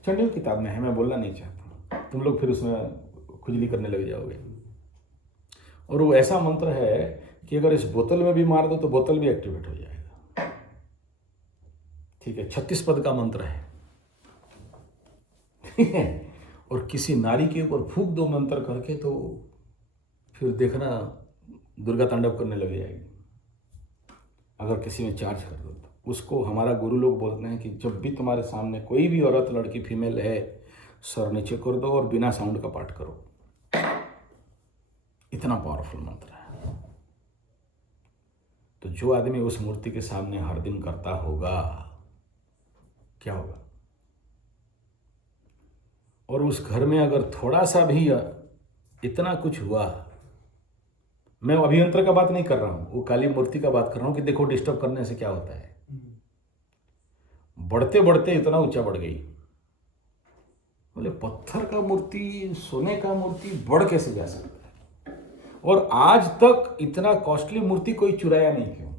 चंडील किताब में है, मैं बोलना नहीं चाहता, तुम लोग फिर उसमें खुजली करने लग जाओगे। और वो ऐसा मंत्र है कि अगर इस बोतल में भी मार दो तो बोतल भी एक्टिवेट हो जाएगा, ठीक है? 36 पद का मंत्र है, ठीक है? और किसी नारी के ऊपर फूंक दो मंत्र करके तो फिर देखना दुर्गा तांडव करने लग जाएगी। अगर किसी में चार्ज कर दो तो उसको हमारा गुरु लोग बोलते हैं कि जब भी तुम्हारे सामने कोई भी औरत, लड़की, फीमेल है, सर नीचे कर दो और बिना साउंड का पाठ करो। इतना पावरफुल मंत्र है। तो जो आदमी उस मूर्ति के सामने हर दिन करता होगा, क्या होगा? और उस घर में अगर थोड़ा सा भी इतना कुछ हुआ, मैं अभियंत्र का बात नहीं कर रहा हूं, वो काली मूर्ति का बात कर रहा हूं कि देखो डिस्टर्ब करने से क्या होता है। बढ़ते बढ़ते इतना ऊंचा बढ़ गई, बोले पत्थर का मूर्ति, सोने का मूर्ति बढ़ कैसे जा सकता है? और आज तक इतना कॉस्टली मूर्ति कोई चुराया नहीं। क्यों?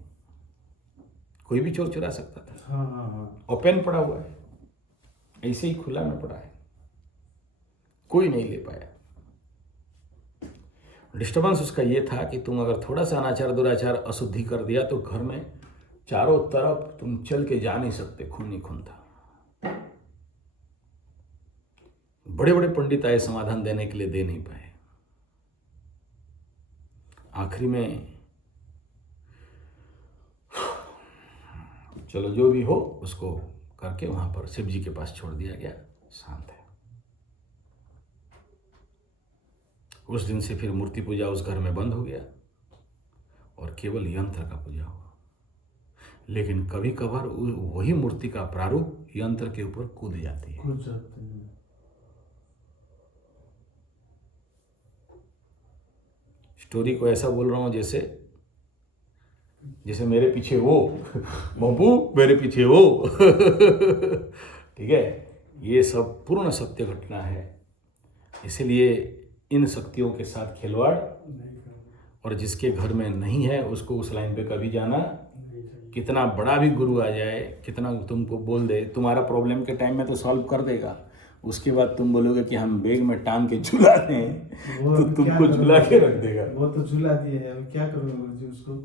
कोई भी चोर चुरा सकता था। हाँ। ओपन पड़ा हुआ है, ऐसे ही खुला में पड़ा है, कोई नहीं ले पाया। डिस्टर्बेंस उसका ये था कि तुम अगर थोड़ा सा अनाचार, दुराचार, अशुद्धि कर दिया तो घर में चारों तरफ तुम चल के जा नहीं सकते, खून ही खून था। बड़े बड़े पंडित आए समाधान देने के लिए, दे नहीं पाए। आखिरी में चलो जो भी हो उसको करके वहां पर शिव जी के पास छोड़ दिया गया, शांत है। उस दिन से फिर मूर्ति पूजा उस घर में बंद हो गया और केवल यंत्र का पूजा हुआ। लेकिन कभी कभार वही मूर्ति का प्रारूप यंत्र के ऊपर कूद जाती है। स्टोरी को ऐसा बोल रहा हूं जैसे मेरे पीछे वो बब्बू, मेरे पीछे वो ठीक है? ये सब पूर्ण सत्य घटना है। इसलिए इन शक्तियों के साथ खिलवाड़, और जिसके घर में नहीं है उसको उस लाइन पे कभी जाना, कितना बड़ा भी गुरु आ जाए, कितना तुमको बोल दे, तुम्हारा प्रॉब्लम के टाइम में तो सॉल्व कर देगा, उसके बाद तुम बोलोगे कि हम बैग में टांग के झुला दें, तो तुमको झुला के रख देगा। वो तो झुला दिए है, अब क्या करोगे गुरुजी उसको?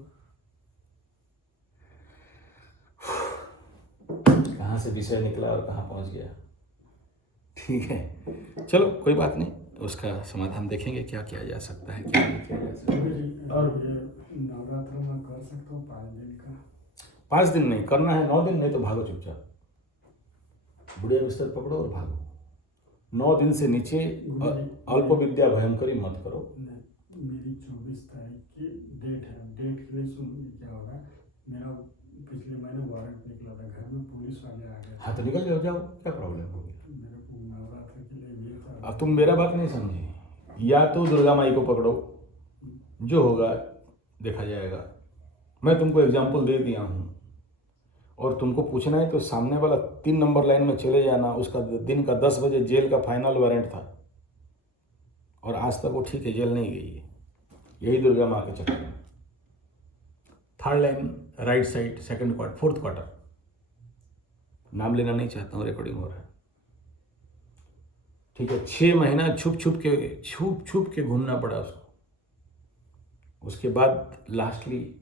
कहाँ से विषय निकला और कहाँ पहुँच गया। ठीक है, चलो कोई बात नहीं, उसका समाधान देखेंगे क्या किया जा सकता है, क्या नहीं किया जा सकता। और नवरात्र में कर सकता हूँ 5 दिन का? 5 दिन नहीं करना है, 9 दिन, नहीं तो भागो चुपचाप, बुढ़िया बिस्तर पकड़ो और भागो। 9 दिन से नीचे अल्प विद्या भयंकरी मत करो। मेरी 24 तारीख की डेट है, डेट के लिए सुनिए क्या होगा। मेरा पिछले महीने वारंट निकला था, घर में पुलिस वाले आ गए। हाँ तो निकल जाओ, जाओ, क्या प्रॉब्लम होगी। मेरे को नवरात्र के लिए ये था। अब तुम मेरा बात नहीं समझे, या तो दुर्गा माई को पकड़ो, जो होगा देखा जाएगा। मैं तुमको एग्जाम्पल दे दिया हूँ, और तुमको पूछना है तो सामने वाला 3 नंबर लाइन में चले जाना। उसका दिन का 10 बजे जेल का फाइनल वारंट था, और आज तक वो ठीक है, जेल नहीं गई है। यही दुर्गा माँ के चक्कर में। 3rd line right side, 2nd quarter, 4th quarter, नाम लेना नहीं चाहता हूँ, रिकॉर्डिंग हो रहा है। ठीक है, 6 महीना छुप छुप के घूमना पड़ा उसको। उसके बाद लास्टली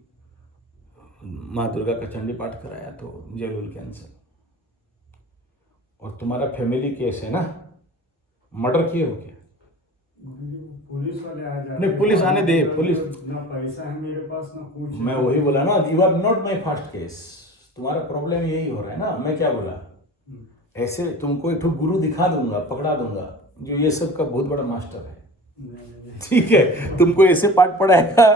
माँ दुर्गा का चंडी पाठ कराया तो जेल कैंसिल। और तुम्हारा फैमिली केस है ना, मर्डर किए हो क्या? पुलिस वाले आ जाते। नहीं, पुलिस आने दे, पुलिस। ना पैसा है मेरे पास, ना कुछ। मैं वही बोला ना, you are not my first case. तुम्हारा प्रॉब्लम यही हो रहा है ना। मैं क्या बोला, ऐसे तुमको एक गुरु दिखा दूंगा, पकड़ा दूंगा, जो ये सब का बहुत बड़ा मास्टर है। ठीक है, तुमको ऐसे पाठ पढ़ाएगा